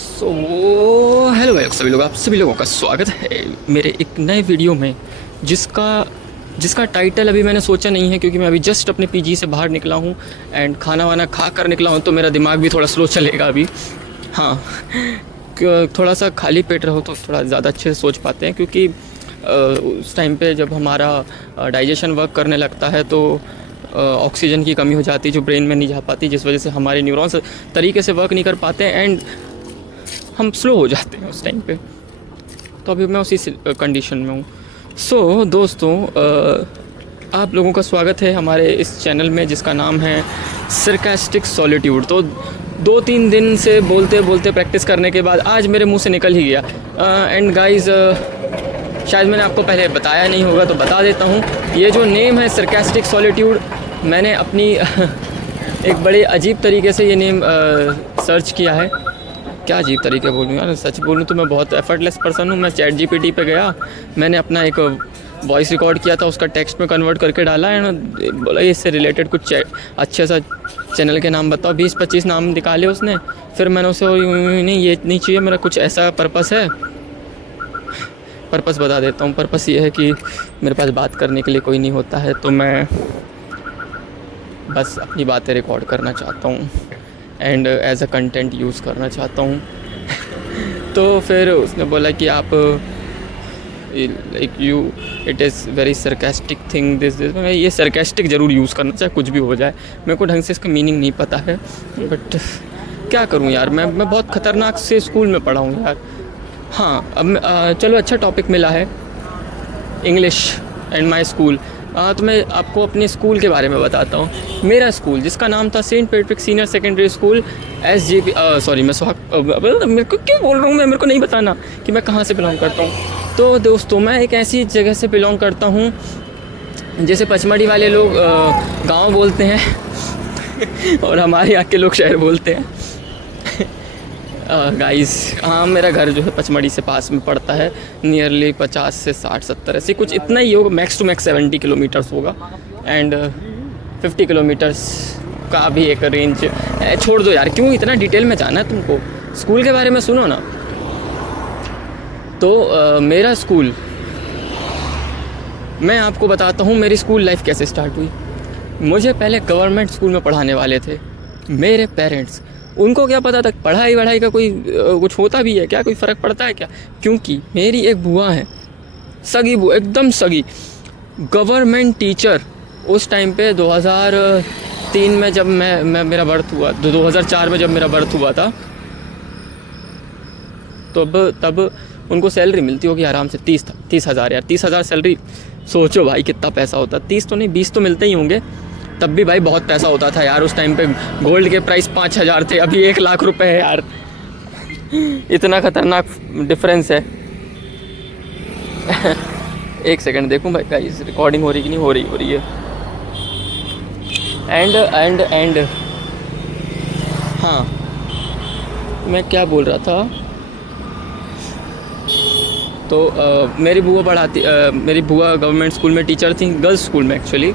So hello guys, सभी लोग, आप सभी लोगों का स्वागत है मेरे एक नए वीडियो में जिसका टाइटल अभी मैंने सोचा नहीं है, क्योंकि मैं अभी जस्ट अपने पीजी से बाहर निकला हूँ एंड खाना वाना खा कर निकला हूँ, तो मेरा दिमाग भी थोड़ा स्लो चलेगा अभी। हाँ, थोड़ा सा खाली पेट रहो तो थोड़ा ज़्यादा अच्छे से सोच पाते हैं, क्योंकि उस टाइम पे जब हमारा डाइजेशन वर्क करने लगता है तो ऑक्सीजन की कमी हो जाती है जो ब्रेन में नहीं जा पाती, जिस वजह से हमारे न्यूरॉन्स तरीके से वर्क नहीं कर पाते एंड हम स्लो हो जाते हैं उस टाइम पे। तो अभी मैं उसी कंडीशन में हूँ। सो दोस्तों, आप लोगों का स्वागत है हमारे इस चैनल में जिसका नाम है सरकास्टिक सॉलिट्यूड। तो 2-3 दिन से बोलते बोलते प्रैक्टिस करने के बाद आज मेरे मुंह से निकल ही गया। एंड गाइस, शायद मैंने आपको पहले बताया नहीं होगा तो बता देता हूँ। ये जो नेम है सरकास्टिक सॉलिट्यूड, मैंने अपनी एक बड़े अजीब तरीके से ये नेम सर्च किया है। क्या अजीब तरीके बोलूँ यार, सच बोलूँ तो मैं बहुत एफर्टलेस पर्सन हूँ। मैं चैट जीपीटी पे गया, मैंने अपना एक वॉइस रिकॉर्ड किया था, उसका टेक्स्ट में कन्वर्ट करके डाला है, बोला इससे रिलेटेड कुछ अच्छे सा चैनल के नाम बताओ। 20-25 नाम निकाले उसने। फिर मैंने उसे नहीं, ये नहीं चाहिए, मेरा कुछ ऐसा पर्पस है। पर्पस बता देता हूँ। पर्पस ये है कि मेरे पास बात करने के लिए कोई नहीं होता है, तो मैं बस अपनी बातें रिकॉर्ड करना चाहता हूँ and as a content use करना चाहता हूँ। तो फिर उसने बोला कि आप like you it is very sarcastic thing this मैं ये सरकास्टिक ज़रूर यूज़ करना, चाहे कुछ भी हो जाए। मेरे को ढंग से इसका मीनिंग नहीं पता है, बट क्या करूँ यार, मैं बहुत ख़तरनाक से स्कूल में पढ़ा हूँ यार। हाँ, अब चलो अच्छा टॉपिक मिला है, इंग्लिश एंड माई स्कूल। तो मैं आपको अपने स्कूल के बारे में बताता हूँ। मेरा स्कूल जिसका नाम था Saint Patrick senior secondary school SGP, sorry मैं मेरे को क्यों बोल रहा हूँ, मेरे को नहीं बताना कि मैं कहाँ से बिलोंग करता हूँ। तो दोस्तों, मैं एक ऐसी जगह से बिलोंग करता हूँ जैसे पचमढ़ी वाले लोग गांव बोलते हैं और हमारे यहाँ के लोग शहर बोलते हैं। गाइस, हाँ, मेरा घर जो है पचमढ़ी से पास में पड़ता है। नियरली 50 से 60-70 ऐसे कुछ इतना ही होगा, मैक्स टू मैक्स 70 किलोमीटर्स होगा एंड 50 किलोमीटर्स का भी एक रेंज। छोड़ दो यार, क्यों इतना डिटेल में जाना है तुमको, स्कूल के बारे में सुनो ना। तो मेरा स्कूल, मैं आपको बताता हूँ मेरी स्कूल लाइफ कैसे स्टार्ट हुई। मुझे पहले गवर्नमेंट स्कूल में पढ़ाने वाले थे मेरे पेरेंट्स। उनको क्या पता था पढ़ाई वढ़ाई का कोई कुछ होता भी है क्या, कोई फ़र्क पड़ता है क्या, क्योंकि मेरी एक बुआ है, सगी बुआ, एकदम सगी, गवर्नमेंट टीचर। उस टाइम पे 2003 में जब मैं मेरा बर्थ हुआ, 2004 में जब मेरा बर्थ हुआ था, तो तब उनको सैलरी मिलती होगी आराम से 30 हज़ार यार। 30 हज़ार सैलरी, सोचो भाई कितना पैसा होता। 30 तो नहीं, 20 तो मिलते ही होंगे, तब भी भाई बहुत पैसा होता था यार। उस टाइम पे गोल्ड के प्राइस 5,000 थे, अभी 1 लाख रुपए है यार। इतना खतरनाक डिफरेंस है। एक सेकंड देखूं भाई, गाइस रिकॉर्डिंग हो रही कि नहीं हो रही है। एंड हाँ, मैं क्या बोल रहा था। तो मेरी बुआ गवर्नमेंट स्कूल में टीचर थी, गर्ल्स स्कूल में एक्चुअली,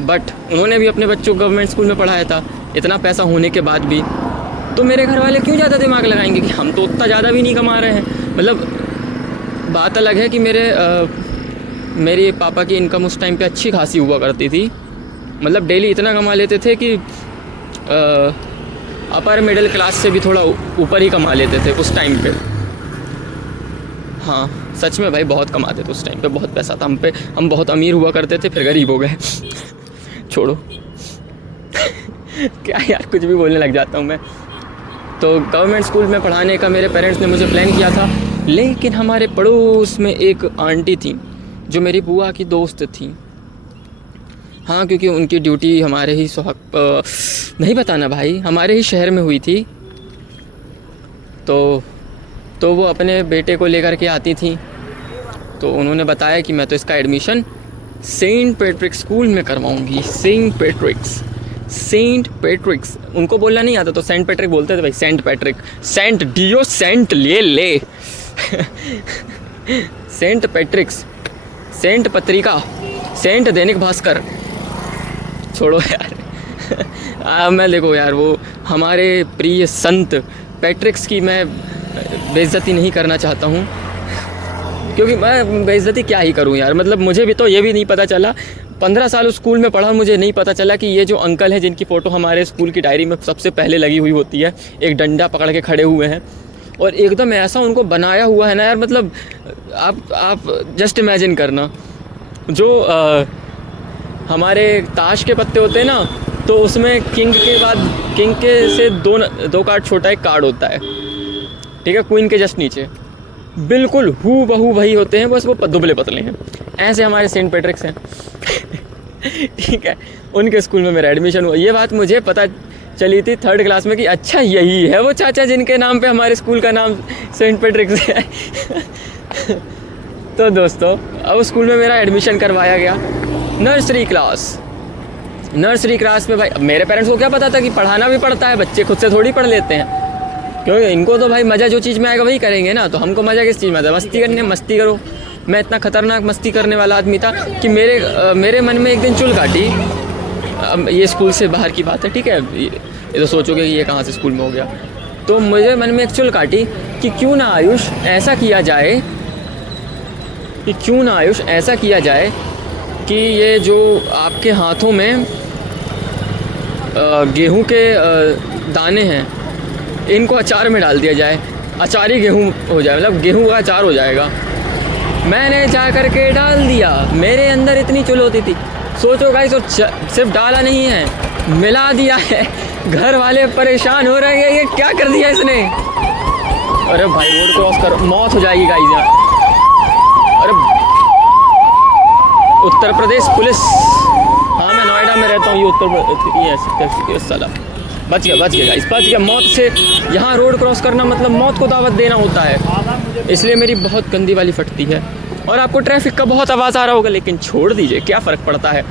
बट उन्होंने भी अपने बच्चों को गवर्नमेंट स्कूल में पढ़ाया था। इतना पैसा होने के बाद भी तो मेरे घर वाले क्यों ज़्यादा दिमाग लगाएंगे कि हम तो उतना ज़्यादा भी नहीं कमा रहे हैं। मतलब बात अलग है कि मेरे पापा की इनकम उस टाइम पे अच्छी खासी हुआ करती थी। मतलब डेली इतना कमा लेते थे कि अपर मिडिल क्लास से भी थोड़ा ऊपर ही कमा लेते थे उस टाइम पे। हाँ, सच में भाई बहुत कमाते थे उस टाइम पे, बहुत पैसा था हम पे। हम बहुत अमीर हुआ करते थे, फिर गरीब हो गए। छोड़ो क्या यार, कुछ भी बोलने लग जाता हूँ मैं। तो गवर्नमेंट स्कूल में पढ़ाने का मेरे पेरेंट्स ने मुझे प्लान किया था, लेकिन हमारे पड़ोस में एक आंटी थी जो मेरी बुआ की दोस्त थी। हाँ, क्योंकि उनकी ड्यूटी हमारे ही नहीं बताना भाई, हमारे ही शहर में हुई थी। तो वो अपने बेटे को लेकर के आती थी। तो उन्होंने बताया कि मैं तो इसका एडमिशन सेंट पैट्रिक स्कूल में करवाऊंगी। सेंट पैट्रिक्स, उनको बोलना नहीं आता तो सेंट पैट्रिक बोलते थे भाई। सेंट पैट्रिक, सेंट डियो, सेंट ले Saint Patrick's, Saint Patrika, Saint Dainik Bhaskar. छोड़ो यार मैं देखो यार, वो हमारे प्रिय संत पैट्रिक्स की मैं बेइज्जती नहीं करना चाहता हूँ, क्योंकि मैं बेइज्जती क्या ही करूँ यार। मतलब मुझे भी तो ये भी नहीं पता चला, 15 साल उस स्कूल में पढ़ा, मुझे नहीं पता चला कि ये जो अंकल हैं जिनकी फ़ोटो हमारे स्कूल की डायरी में सबसे पहले लगी हुई होती है, एक डंडा पकड़ के खड़े हुए हैं और एकदम ऐसा उनको बनाया हुआ है ना यार। मतलब आप जस्ट इमेजिन करना, जो हमारे ताश के पत्ते होते हैं ना, तो उसमें किंग के बाद किंग के से दो कार्ड छोटा एक कार्ड होता है, ठीक है, क्वीन के जस्ट नीचे, बिल्कुल हू बहू वही होते हैं, बस वो दुबले पतले हैं। ऐसे हमारे सेंट पैट्रिक्स हैं। ठीक है, उनके स्कूल में मेरा एडमिशन हुआ। ये बात मुझे पता चली थी 3rd क्लास में कि अच्छा यही है वो चाचा जिनके नाम पे हमारे स्कूल का नाम सेंट पैट्रिक्स है। तो दोस्तों, अब स्कूल में मेरा एडमिशन करवाया गया। नर्सरी क्लास में भाई, मेरे पेरेंट्स को क्या पता था कि पढ़ाना भी पड़ता है, बच्चे खुद से थोड़ी पढ़ लेते हैं, क्योंकि इनको तो भाई मज़ा जो चीज़ में आएगा वही करेंगे ना। तो हमको मज़ा किस चीज़ में आता है? मस्ती करने, मस्ती करो। मैं इतना ख़तरनाक मस्ती करने वाला आदमी था कि मेरे मन में एक दिन चुल काटी। ये स्कूल से बाहर की बात है, ठीक है, ये तो सोचोगे कि ये कहाँ से स्कूल में हो गया। तो मुझे मन में एक चुल काटी कि क्यों ना आयुष ऐसा किया जाए कि ये जो आपके हाथों में गेहूं के दाने हैं, इनको अचार में डाल दिया जाए, अचारी गेहूं हो जाए, मतलब गेहूं का अचार हो जाएगा। मैंने जा कर के डाल दिया, मेरे अंदर इतनी चुल होती थी। सोचो गाइस, और सिर्फ डाला नहीं है, मिला दिया है। घर वाले परेशान हो रहे हैं, ये क्या कर दिया इसने। अरे भाई रोड क्रॉस करो, मौत हो जाएगी गाइस यहाँ। अरे उत्तर प्रदेश पुलिस, हाँ मैं नोएडा में रहता हूँ, ये उत्तर प्रदेश। साला बच गया गाइस, बच गया मौत से। यहाँ रोड क्रॉस करना मतलब मौत को दावत देना होता है, इसलिए मेरी बहुत गंदी वाली फटती है। और आपको ट्रैफिक का बहुत आवाज़ आ रहा होगा, लेकिन छोड़ दीजिए, क्या फ़र्क पड़ता है।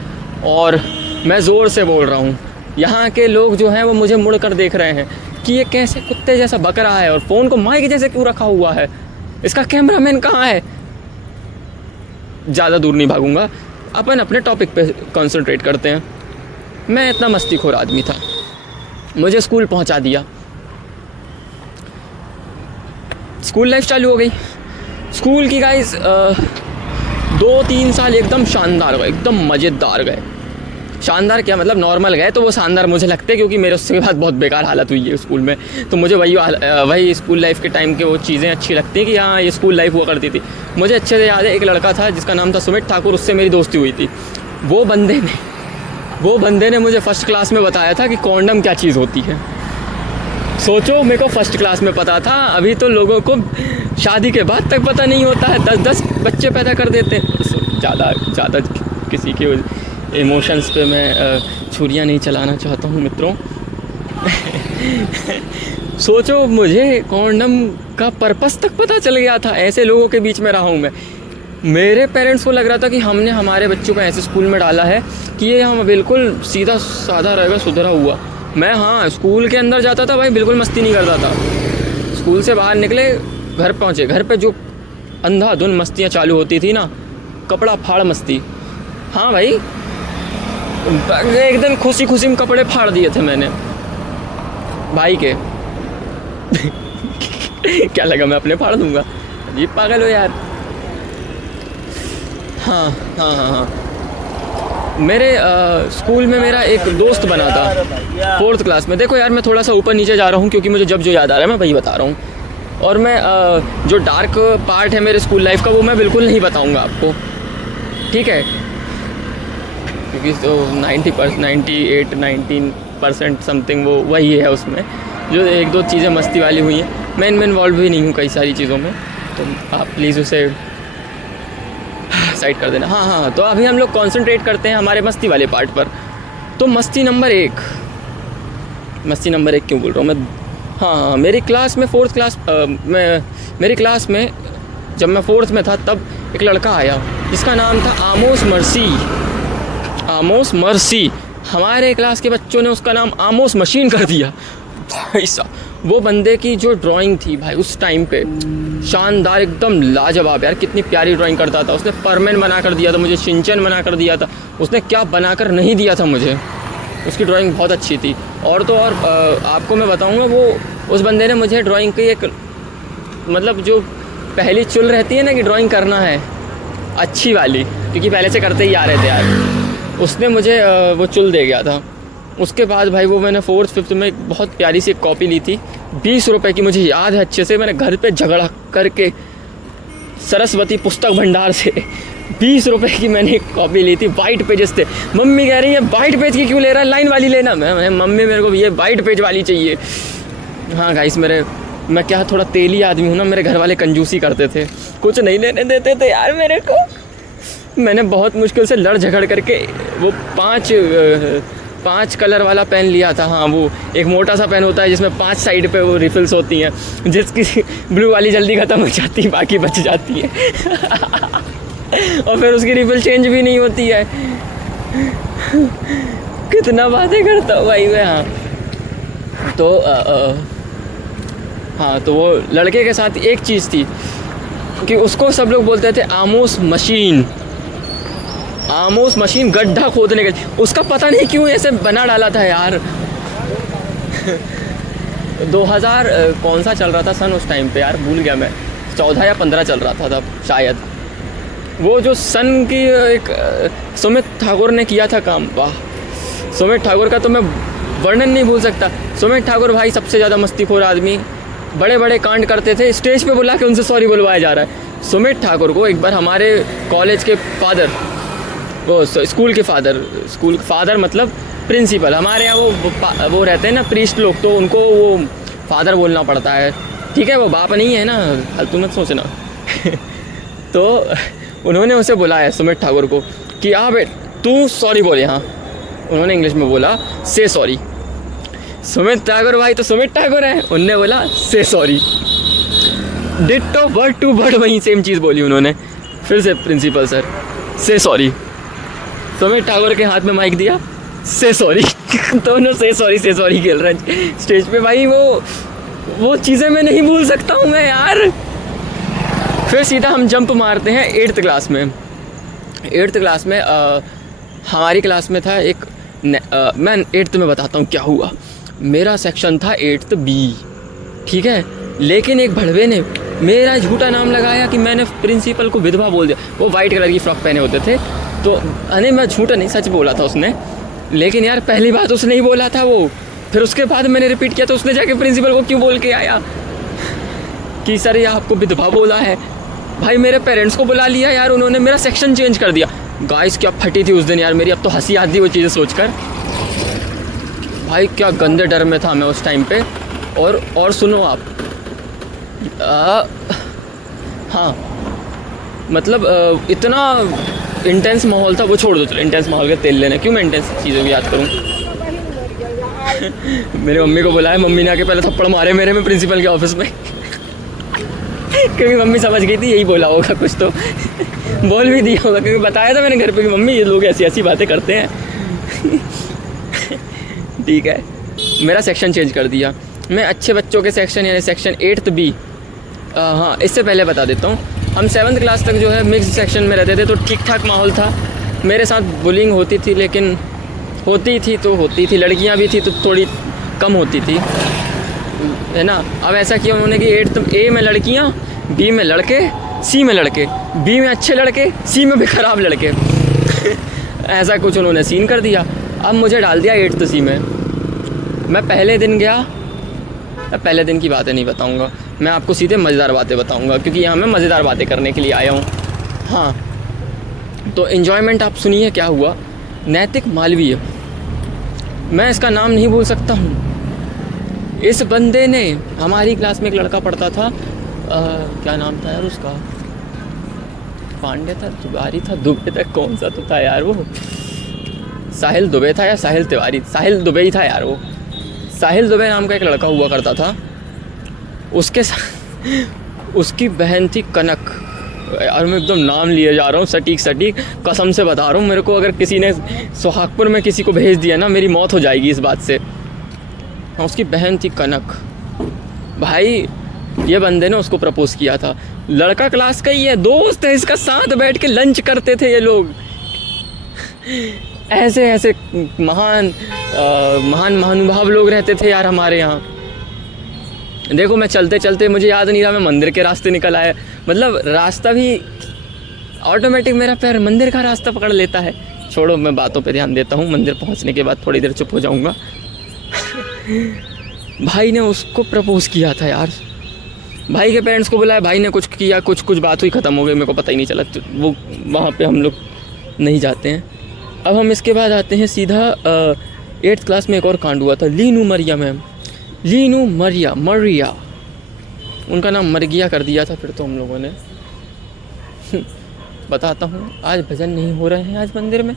और मैं ज़ोर से बोल रहा हूँ, यहाँ के लोग जो हैं वो मुझे मुड़ कर देख रहे हैं कि ये कैसे कुत्ते जैसा बक रहा है और फ़ोन को माइक जैसे क्यों रखा हुआ है, इसका कैमरामैन कहाँ है। ज़्यादा दूर नहीं भागूंगा, अपन अपने टॉपिक पे कंसंट्रेट करते हैं। मैं इतना मस्तीखोर आदमी था, मुझे स्कूल पहुंचा दिया, स्कूल लाइफ चालू हो गई। स्कूल की गाइस 2-3 साल एकदम शानदार गए, एकदम मज़ेदार गए। शानदार क्या मतलब, नॉर्मल गए तो वो शानदार मुझे लगते, क्योंकि मेरे उसके बाद बहुत बेकार हालत हुई है स्कूल में। तो मुझे वही स्कूल लाइफ के टाइम के वो चीज़ें अच्छी लगती हैं कि हाँ ये स्कूल लाइफ हुआ करती थी। मुझे अच्छे से याद है, एक लड़का था जिसका नाम था सुमित ठाकुर, उससे मेरी दोस्ती हुई थी। वो बंदे ने मुझे फर्स्ट क्लास में बताया था कि कॉन्डम क्या चीज़ होती है। सोचो, मेरे को फर्स्ट क्लास में पता था। अभी तो लोगों को शादी के बाद तक पता नहीं होता है, 10-10 बच्चे पैदा कर देते हैं। ज़्यादा किसी के इमोशंस पे मैं छुरियाँ नहीं चलाना चाहता हूँ मित्रों। सोचो, मुझे कॉन्डम का पर्पस तक पता चल गया था। ऐसे लोगों के बीच में रहा हूँ मैं। मेरे पेरेंट्स को लग रहा था कि हमने हमारे बच्चों को ऐसे स्कूल में डाला है कि ये हम बिल्कुल सीधा साधा रहेगा, सुधरा हुआ। मैं हाँ स्कूल के अंदर जाता था भाई, बिल्कुल मस्ती नहीं करता था। स्कूल से बाहर निकले, घर पहुँचे, घर पे जो अंधाधुन मस्तियाँ चालू होती थी ना, कपड़ा फाड़ मस्ती। हाँ भाई, एक दिन खुशी में कपड़े फाड़ दिए थे मैंने भाई के। क्या लगा मैं अपने फाड़ दूंगा? अजीब पागल हो यार। हाँ। मेरे स्कूल में मेरा एक दोस्त बना था 4th क्लास में। देखो यार, मैं थोड़ा सा ऊपर नीचे जा रहा हूँ क्योंकि मुझे जो याद आ रहा है मैं वही बता रहा हूँ। और मैं जो डार्क पार्ट है मेरे स्कूल लाइफ का वो मैं बिल्कुल नहीं बताऊँगा आपको, ठीक है, क्योंकि तो 98-19% समथिंग वो वही है उसमें। जो 1-2 चीज़ें मस्ती वाली हुई हैं, मैं इनमें इन्वॉल्व भी नहीं हूँ कई सारी चीज़ों में, तो आप प्लीज़ उसे साइड कर देना। हाँ, तो अभी हम लोग कंसंट्रेट करते हैं हमारे मस्ती वाले पार्ट पर। तो मस्ती नंबर 1 क्यों बोल रहा हूँ मैं? हाँ, मेरी क्लास में 4th क्लास मेरी क्लास में जब मैं 4th में था तब एक लड़का आया जिसका नाम था आमोस मर्सी। हमारे क्लास के बच्चों ने उसका नाम आमोस मशीन कर दिया। भाई साहब, वो बंदे की जो ड्राइंग थी भाई उस टाइम पे शानदार, एकदम लाजवाब यार। कितनी प्यारी ड्राइंग करता था। उसने परमैन बना कर दिया था मुझे, शिनचैन बना कर दिया था, उसने क्या बना कर नहीं दिया था मुझे। उसकी ड्राइंग बहुत अच्छी थी। और तो और आपको मैं बताऊंगा, वो उस बंदे ने मुझे ड्राइंग की एक मतलब जो पहली चुल रहती है ना कि ड्राइंग करना है अच्छी वाली, क्योंकि पहले से करते ही आ रहे थे यार, उसने मुझे वो चुल दे गया था। उसके बाद भाई वो मैंने 4th 5th में एक बहुत प्यारी सी एक कॉपी ली थी 20 रुपये की, मुझे याद है अच्छे से। मैंने घर पे झगड़ा करके सरस्वती पुस्तक भंडार से 20 रुपये की मैंने एक कॉपी ली थी, वाइट पेजेस थे। मम्मी कह रही है वाइट पेज की क्यों ले रहा है, लाइन वाली लेना। मैं मम्मी मेरे को ये वाइट पेज वाली चाहिए। हाँ गाइस, मैं क्या थोड़ा तेली आदमी हूँ ना, मेरे घर वाले कंजूसी करते थे, कुछ नहीं लेने देते थे यार मेरे को। मैंने बहुत मुश्किल से लड़ झगड़ करके वो 5 कलर वाला पेन लिया था। हाँ, वो एक मोटा सा पेन होता है जिसमें 5 साइड पे वो रिफिल्स होती हैं, जिसकी ब्लू वाली जल्दी ख़त्म हो जाती है, बाकी बच जाती है और फिर उसकी रिफिल चेंज भी नहीं होती है। कितना बातें करता हूँ भाई मैं। हाँ तो वो लड़के के साथ एक चीज़ थी कि उसको सब लोग बोलते थे आमोस मशीन गड्ढा खोदने के। उसका पता नहीं क्यों ऐसे बना डाला था यार 2000 कौन सा चल रहा था सन उस टाइम पे यार, भूल गया मैं, 14 या 15 चल रहा था तब शायद। वो जो सन की एक सुमित ठाकुर ने किया था काम, वाह, सुमित ठाकुर का तो मैं वर्णन नहीं भूल सकता। सुमित ठाकुर भाई सबसे ज़्यादा मस्तीखोर आदमी, बड़े बड़े कांड करते थे, स्टेज पे बुला के उनसे सॉरी बुलवाया जा रहा है। सुमित ठाकुर को एक बार हमारे कॉलेज के फादर, वो स्कूल के फादर मतलब प्रिंसिपल, हमारे यहाँ वो रहते हैं ना प्रीस्ट लोग, तो उनको वो फादर बोलना पड़ता है, ठीक है, वो बाप नहीं है ना, फालतू मत सोचना तो उन्होंने उसे बुलाया सुमित ठाकुर को कि हाँ बेट तू सॉरी बोले। हाँ, उन्होंने इंग्लिश में बोला से सॉरी। सुमित ठाकुर भाई तो सुमित ठाकुर है, उनने बोला से sorry, ditto word to word वही सेम चीज़ बोली उन्होंने। फिर से प्रिंसिपल सर से सॉरी, सुमित ठाकुर के हाथ में माइक दिया, से सॉरी दोनों से सॉरी खेल रहे हैं स्टेज पे भाई। वो चीज़ें मैं नहीं भूल सकता हूँ मैं यार। फिर सीधा हम जंप मारते हैं 8th क्लास में। 8th क्लास में हमारी क्लास में था एक मैं 8th में बताता हूँ क्या हुआ। मेरा सेक्शन था 8th B, ठीक है, लेकिन एक भड़वे ने मेरा झूठा नाम लगाया कि मैंने प्रिंसिपल को विधवा बोल दिया। वो वाइट कलर की फ्रॉक पहने होते थे, तो अरे मैं झूठा नहीं सच बोला था उसने, लेकिन यार पहली बात उसने ही बोला था वो, फिर उसके बाद मैंने रिपीट किया तो उसने जाके प्रिंसिपल को क्यों बोल के आया कि सर ये आपको विधवा बोला है। भाई मेरे पेरेंट्स को बुला लिया यार, उन्होंने मेरा सेक्शन चेंज कर दिया। गाइस क्या फटी थी उस दिन यार मेरी, अब तो हंसी आती वो चीज़ें सोचकर। भाई क्या गंदे डर में था मैं उस टाइम पे। और सुनो आप, हाँ मतलब इतना इंटेंस माहौल था, वो छोड़ दो, चलो इंटेंस माहौल का तेल लेना, क्यों मैं इंटेंस चीज़ों की याद करूँ मेरी मम्मी को बुलाया, मम्मी ने आके पहले थप्पड़ मारे मेरे में प्रिंसिपल के ऑफिस में क्योंकि मम्मी समझ गई थी यही बोला होगा कुछ तो बोल भी दिया होगा, क्योंकि बताया था मैंने घर पे कि मम्मी ये लोग ऐसी ऐसी बातें करते हैं ठीक है, मेरा सेक्शन चेंज कर दिया। मैं अच्छे बच्चों के सेक्शन यानी सेक्शन 8th B, हाँ इससे पहले बता देता हूँ, हम 7th क्लास तक जो है मिक्स सेक्शन में रहते थे, तो ठीक ठाक माहौल था। मेरे साथ बुलिंग होती थी, लेकिन होती थी, लड़कियाँ भी थी तो थोड़ी कम होती थी, है ना। अब ऐसा किया उन्होंने कि 8th A में लड़कियाँ, B में लड़के, C में लड़के, B में अच्छे लड़के, C में भी ख़राब लड़के ऐसा कुछ उन्होंने सीन कर दिया। अब मुझे डाल दिया 8th C में। मैं पहले दिन गया, पहले दिन की बातें नहीं बताऊंगा, मैं आपको सीधे मज़ेदार बातें बताऊंगा, क्योंकि यहाँ मैं मज़ेदार बातें करने के लिए आया हूँ। हाँ तो इन्जॉयमेंट आप सुनिए क्या हुआ। नैतिक मालवीय, मैं इसका नाम नहीं भूल सकता हूँ। इस बंदे ने, हमारी क्लास में एक लड़का पढ़ता था, क्या नाम था यार उसका, पांडे था, तिवारी था, दुबे था, कौन सा तो था यार वो, साहिल दुबे था या साहिल तिवारी, साहिल दुबे ही था यार वो। साहिल दुबे नाम का एक लड़का हुआ करता था, उसके उसकी बहन थी कनक। यार मैं एकदम नाम लिए जा रहा हूँ, सटीक कसम से बता रहा हूँ, मेरे को अगर किसी ने सुहागपुर में किसी को भेज दिया ना, मेरी मौत हो जाएगी इस बात से। हाँ उसकी बहन थी कनक। भाई ये बंदे ने उसको प्रपोज़ किया था, लड़का क्लास का ही है, दोस्त है इसका, साथ बैठ के लंच करते थे ये लोग ऐसे ऐसे महान महानुभाव लोग रहते थे यार हमारे यहाँ। देखो मैं चलते चलते, मुझे याद नहीं रहा मैं मंदिर के रास्ते निकल आया, मतलब रास्ता भी ऑटोमेटिक मेरा पैर मंदिर का रास्ता पकड़ लेता है। छोड़ो, मैं बातों पे ध्यान देता हूँ, मंदिर पहुँचने के बाद थोड़ी देर चुप हो जाऊँगा। भाई ने उसको प्रपोज़ किया था यार, भाई के पेरेंट्स को बुलाया, भाई ने कुछ किया, कुछ बात हुई, ख़त्म हो गई, मेरे को पता ही नहीं चला। वो वहाँ पे हम लोग नहीं जाते हैं। अब हम इसके बाद आते हैं सीधा 8th क्लास में एक और कांड हुआ था। लीनू मरिया मैम, लीनू मरिया उनका नाम मरगिया कर दिया था फिर तो हम लोगों ने। बताता हूँ, आज भजन नहीं हो रहे हैं आज मंदिर में,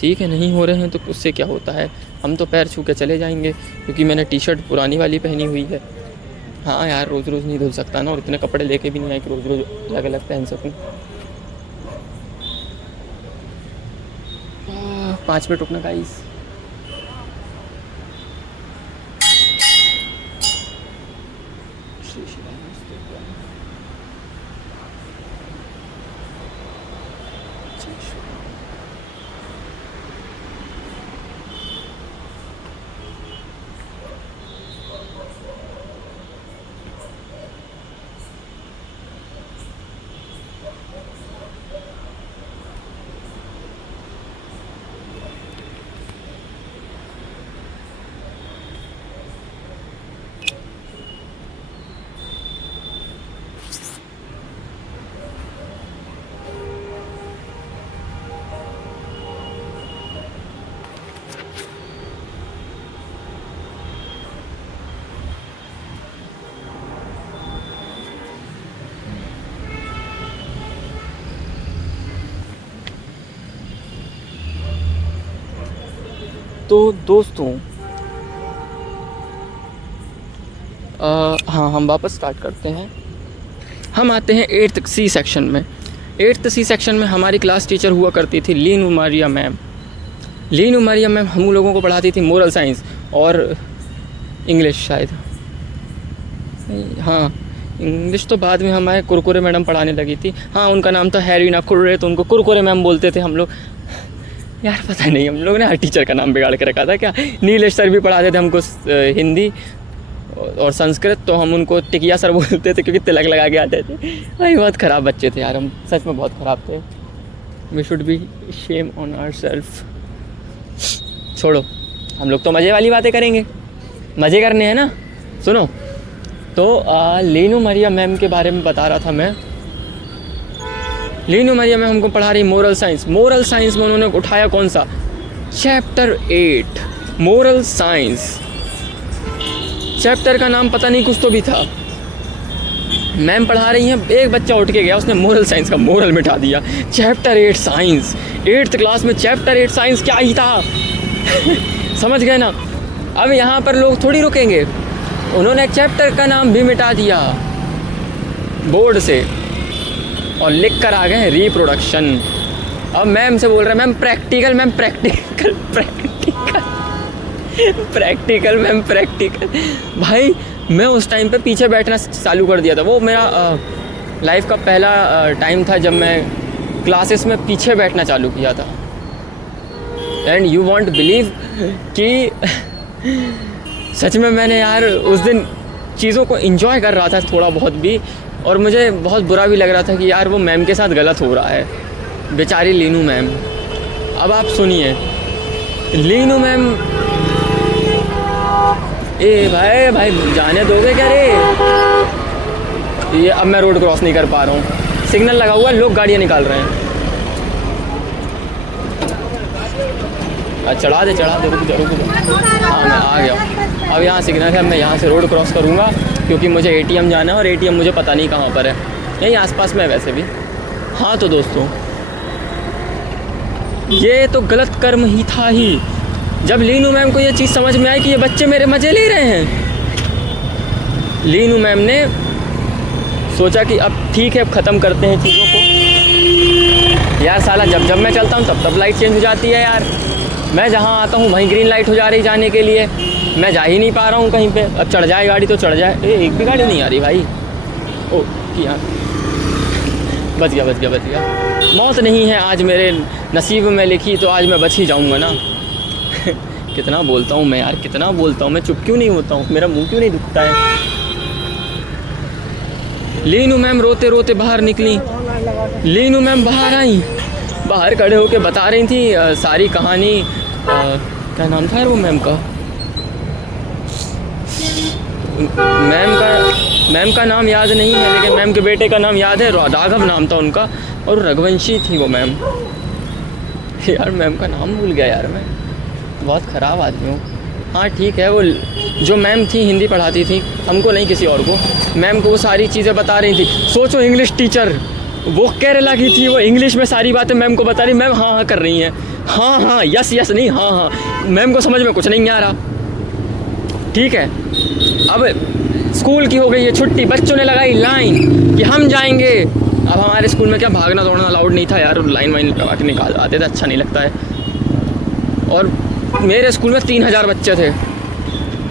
ठीक है, नहीं हो रहे हैं तो उससे क्या होता है, हम तो पैर छू के चले जाएंगे, क्योंकि मैंने टी शर्ट पुरानी वाली पहनी हुई है। हाँ यार, रोज़ रोज़ नहीं धुल सकता ना, और इतने कपड़े लेके भी नहीं आए कि रोज़ रोज़ अलग अलग पहन सकूँ। 5 मिनट रुकना गाइस। तो दोस्तों हाँ, हम वापस स्टार्ट करते हैं। हम आते हैं 8th C सेक्शन में। 8th C सेक्शन में हमारी क्लास टीचर हुआ करती थी लीनू मरिया मैम। लीनू मरिया मैम हम लोगों को पढ़ाती थी मोरल साइंस और इंग्लिश शायद। हाँ, इंग्लिश तो बाद में हमारे कुरकुरे मैडम पढ़ाने लगी थी। हाँ, उनका नाम था हैरीना कुर्रे, तो उनको कुरकुरे मैम बोलते थे हम लोग। यार पता नहीं, हम लोग ने हर टीचर का नाम बिगाड़ के रखा था क्या। नीलेश सर भी पढ़ाते थे हमको हिंदी और संस्कृत, तो हम उनको टिकिया सर बोलते थे क्योंकि तिलक लगा के आते थे। भाई बहुत ख़राब बच्चे थे यार हम, सच में बहुत ख़राब थे। We should be shame on our self. छोड़ो, हम लोग तो मज़े वाली बातें करेंगे, मज़े करने हैं ना। सुनो, तो लीनू मरिया मैम के बारे में बता रहा था मैं। लीनू मरिया मैम हमको पढ़ा रही मोरल साइंस। मोरल साइंस में उन्होंने उठाया कौन सा, चैप्टर 8 मोरल साइंस। चैप्टर का नाम पता नहीं, कुछ तो भी था। मैम पढ़ा रही हैं, एक बच्चा उठ के गया, उसने मोरल साइंस का मोरल मिटा दिया। चैप्टर 8 साइंस, 8th क्लास में चैप्टर 8 साइंस क्या ही था। समझ गए ना। अब यहाँ पर लोग थोड़ी रुकेंगे, उन्होंने चैप्टर का नाम भी मिटा दिया बोर्ड से और लिख कर आ गए रिप्रोडक्शन। अब मैम से बोल रहे हैं, ma'am practical, ma'am practical practical practical ma'am practical. भाई मैं उस टाइम पे पीछे बैठना चालू कर दिया था। वो मेरा लाइफ का पहला टाइम था जब मैं क्लासेस में पीछे बैठना चालू किया था। एंड यू वॉन्ट बिलीव कि सच में मैंने यार उस दिन चीज़ों को एंजॉय कर रहा था थोड़ा बहुत भी, और मुझे बहुत बुरा भी लग रहा था कि यार वो मैम के साथ गलत हो रहा है, बेचारी लीनू मैम। अब आप सुनिए, लीनू मैम, ए भाई जाने दोगे क्या रे। ये अब मैं रोड क्रॉस नहीं कर पा रहा हूँ, सिग्नल लगा हुआ है, लोग गाड़ियाँ निकाल रहे हैं। चढ़ा दे रुक जा। हाँ, मैं आ गया। अब यहाँ सिग्नल है, मैं यहाँ से रोड क्रॉस करूँगा क्योंकि मुझे ATM जाना है, और ATM मुझे पता नहीं कहाँ पर है, यहीं आसपास में वैसे भी। हाँ तो दोस्तों, ये तो गलत कर्म ही था ही। जब लीनू मैम को ये चीज़ समझ में आई कि ये बच्चे मेरे मज़े ले रहे हैं, लीनू मैम ने सोचा कि अब ठीक है, अब ख़त्म करते हैं चीज़ों को। यार साला, जब मैं चलता हूँ तब लाइट चेंज हो जाती है यार। मैं जहाँ आता हूँ वहीं ग्रीन लाइट हो जा रही जाने के लिए, मैं जा ही नहीं पा रहा हूँ कहीं पे। अब चढ़ जाए गाड़ी तो चढ़ जाए। एक भी गाड़ी नहीं आ रही भाई। ओ किया, बच गया। मौत नहीं है आज मेरे नसीब में लिखी तो आज मैं बच ही जाऊँगा ना। कितना बोलता हूँ मैं यार, कितना बोलता हूँ मैं, चुप क्यों नहीं होता हूँ, मेरा मुंह क्यों नहीं दुखता है। लीनू मैम रोते रोते बाहर निकली। लीनू मैम बाहर आई, बाहर खड़े होके बता रही थी सारी कहानी। क्या नाम था यार वो मैम का, मैम का नाम याद नहीं है, लेकिन मैम के बेटे का नाम याद है, राघव नाम था उनका, और रघुवंशी थी वो मैम। यार मैम का नाम भूल गया यार, मैं बहुत ख़राब आदमी हूँ। हाँ ठीक है, वो जो मैम थी हिंदी पढ़ाती थी हमको नहीं किसी और को, मैम को वो सारी चीज़ें बता रही थी। सोचो इंग्लिश टीचर, वो केरला की थी, वो इंग्लिश में सारी बातें मैम को बता रही, मैम हाँ हाँ कर रही हैं, हाँ हाँ यस यस नहीं हाँ हाँ, मैम को समझ में कुछ नहीं आ रहा। ठीक है, अब स्कूल की हो गई है छुट्टी, बच्चों ने लगाई लाइन कि हम जाएंगे। अब हमारे स्कूल में क्या भागना दौड़ना अलाउड नहीं था यार, लाइन वाइन लगा के निकाल आते थे, अच्छा नहीं लगता है। और मेरे स्कूल में 3000 बच्चे थे,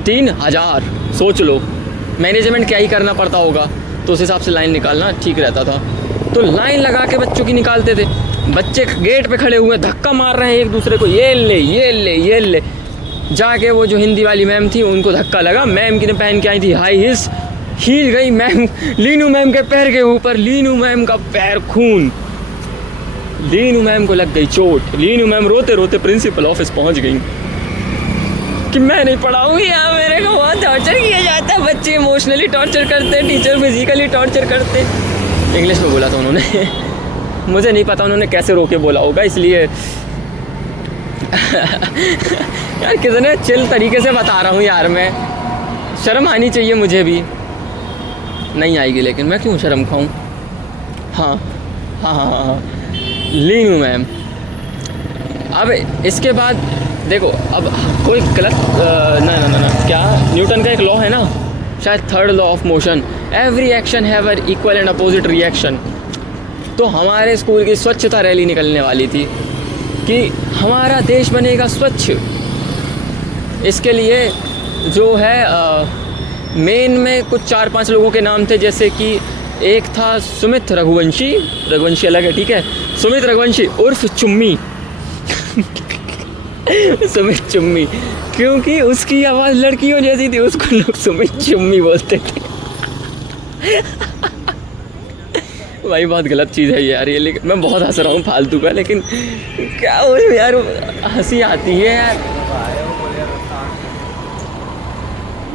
3000, सोच लो मैनेजमेंट क्या ही करना पड़ता होगा, तो उस हिसाब से लाइन निकालना ठीक रहता था। तो लाइन लगा के बच्चों की निकालते थे, बच्चे गेट पे खड़े हुए धक्का मार रहे हैं एक दूसरे को, ये ले ये ले ये ले। जाके वो जो हिंदी वाली मैम थी उनको धक्का लगा, मैम की ने पहन के आई थी हाई हिल्स, हिल गई मैम लीनू मैम के पैर के ऊपर, लीनू मैम का पैर खून, लीनू मैम को लग गई चोट। लीनू मैम रोते रोते प्रिंसिपल ऑफिस पहुंच गई कि मैं नहीं पढ़ाऊंगी यहाँ, मेरे को बहुत टॉर्चर किया जाता है, बच्चे इमोशनली टॉर्चर करते हैं, टीचर फिजिकली टॉर्चर करते। इंग्लिश में बोला था उन्होंने, मुझे नहीं पता उन्होंने कैसे रोके बोला होगा, इसलिए यार कितने चिल तरीके से बता रहा हूँ यार, मैं शर्म आनी चाहिए मुझे भी, नहीं आएगी लेकिन मैं क्यों शर्म खाऊं। हाँ हाँ हाँ हाँ, लीनू मैम। अब इसके बाद देखो, अब कोई गलत ना क्या न्यूटन का एक लॉ है ना, शायद third law of motion, every action have an equal and opposite reaction. तो हमारे स्कूल की स्वच्छता रैली निकलने वाली थी कि हमारा देश बनेगा स्वच्छ। इसके लिए जो है मेन में कुछ 4-5 लोगों के नाम थे, जैसे कि एक था सुमित रघुवंशी, रघुवंशी अलग है ठीक है, सुमित रघुवंशी उर्फ चुम्मी सुमित चुम्मी, क्योंकि उसकी आवाज़ लड़कियों जैसी थी, उसको लोग सुमित चुम्मी बोलते थे। भाई बहुत गलत चीज़ है यार ये, लेकिन मैं बहुत हंस रहा हूँ फालतू का, लेकिन क्या हो यार, हंसी आती है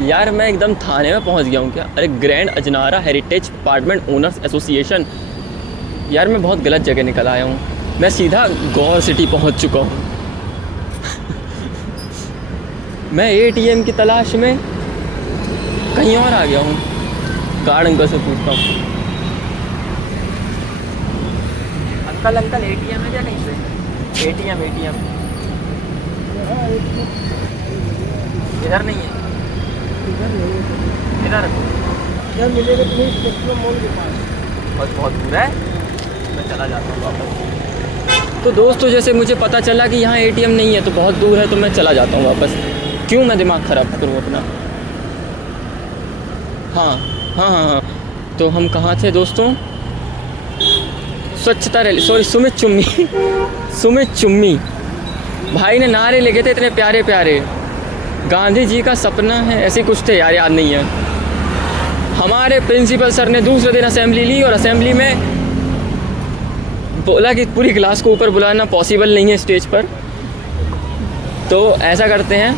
यार। मैं एकदम थाने में पहुँच गया हूँ क्या, अरे grand Ajnara heritage apartment owners association, यार मैं बहुत गलत जगह निकल आया हूँ, मैं सीधा गौर सिटी पहुँच चुका हूँ। मैं ATM की तलाश में कहीं और आ गया हूँ। गार्ड अंकल से पूछता हूँ, अंकल ATM है क्या कहीं पे? ATM इधर नहीं है, इधर मिलेगा मॉल के पास, बहुत दूर है, मैं चला जाता हूँ वापस। तो दोस्तों जैसे मुझे पता चला कि यहाँ ATM नहीं है, तो बहुत दूर है, तो मैं चला जाता हूँ वापस, क्यों मैं दिमाग ख़राब करूँ अपना। हाँ, तो हम कहाँ थे दोस्तों, स्वच्छता रैली, सॉरी सुमित चुम्मी भाई ने नारे लगे थे इतने प्यारे प्यारे, गांधी जी का सपना है, ऐसे कुछ थे यार, याद नहीं है। हमारे प्रिंसिपल सर ने दूसरे दिन असेंबली ली, और असेंबली में बोला कि पूरी क्लास को ऊपर बुलाना पॉसिबल नहीं है स्टेज पर, तो ऐसा करते हैं,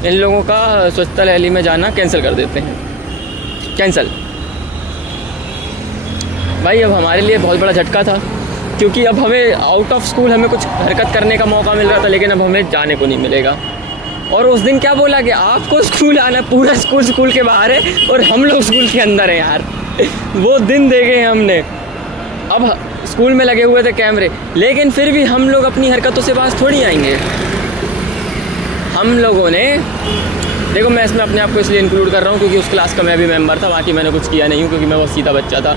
इन लोगों का स्वच्छता रैली में जाना कैंसिल कर देते हैं, कैंसिल। भाई अब हमारे लिए बहुत बड़ा झटका था, क्योंकि अब हमें आउट ऑफ स्कूल हमें कुछ हरकत करने का मौका मिल रहा था, लेकिन अब हमें जाने को नहीं मिलेगा। और उस दिन क्या बोला कि आपको स्कूल आना, पूरा स्कूल के बाहर है और हम लोग स्कूल के अंदर हैं यार। वो दिन देखे हैं हमने। अब स्कूल में लगे हुए थे कैमरे, लेकिन फिर भी हम लोग अपनी हरकतों से बाहर थोड़ी आएंगे। हम लोगों ने देखो, मैं इसमें अपने आप को इसलिए इंक्लूड कर रहा हूँ क्योंकि उस क्लास का मैं भी मेंबर था, बाकी मैंने कुछ किया नहीं हूँ क्योंकि मैं बहुत सीधा बच्चा था।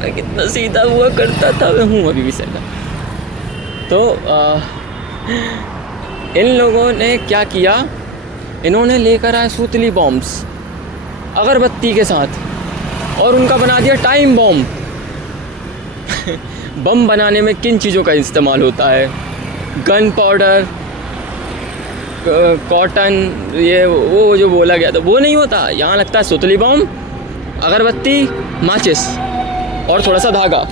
मैं कितना सीधा हुआ करता था, मैं हूँ अभी भी सीधा। तो इन लोगों ने क्या किया, इन्होंने लेकर आए सूतली बॉम्ब्स अगरबत्ती के साथ, और उनका बना दिया टाइम बॉम्ब। बम बनाने में किन चीज़ों का इस्तेमाल होता है? गन पाउडर, कॉटन, ये वो जो बोला गया था वो नहीं होता। यहाँ लगता है सुतली बम, अगरबत्ती, माचिस और थोड़ा सा धागा।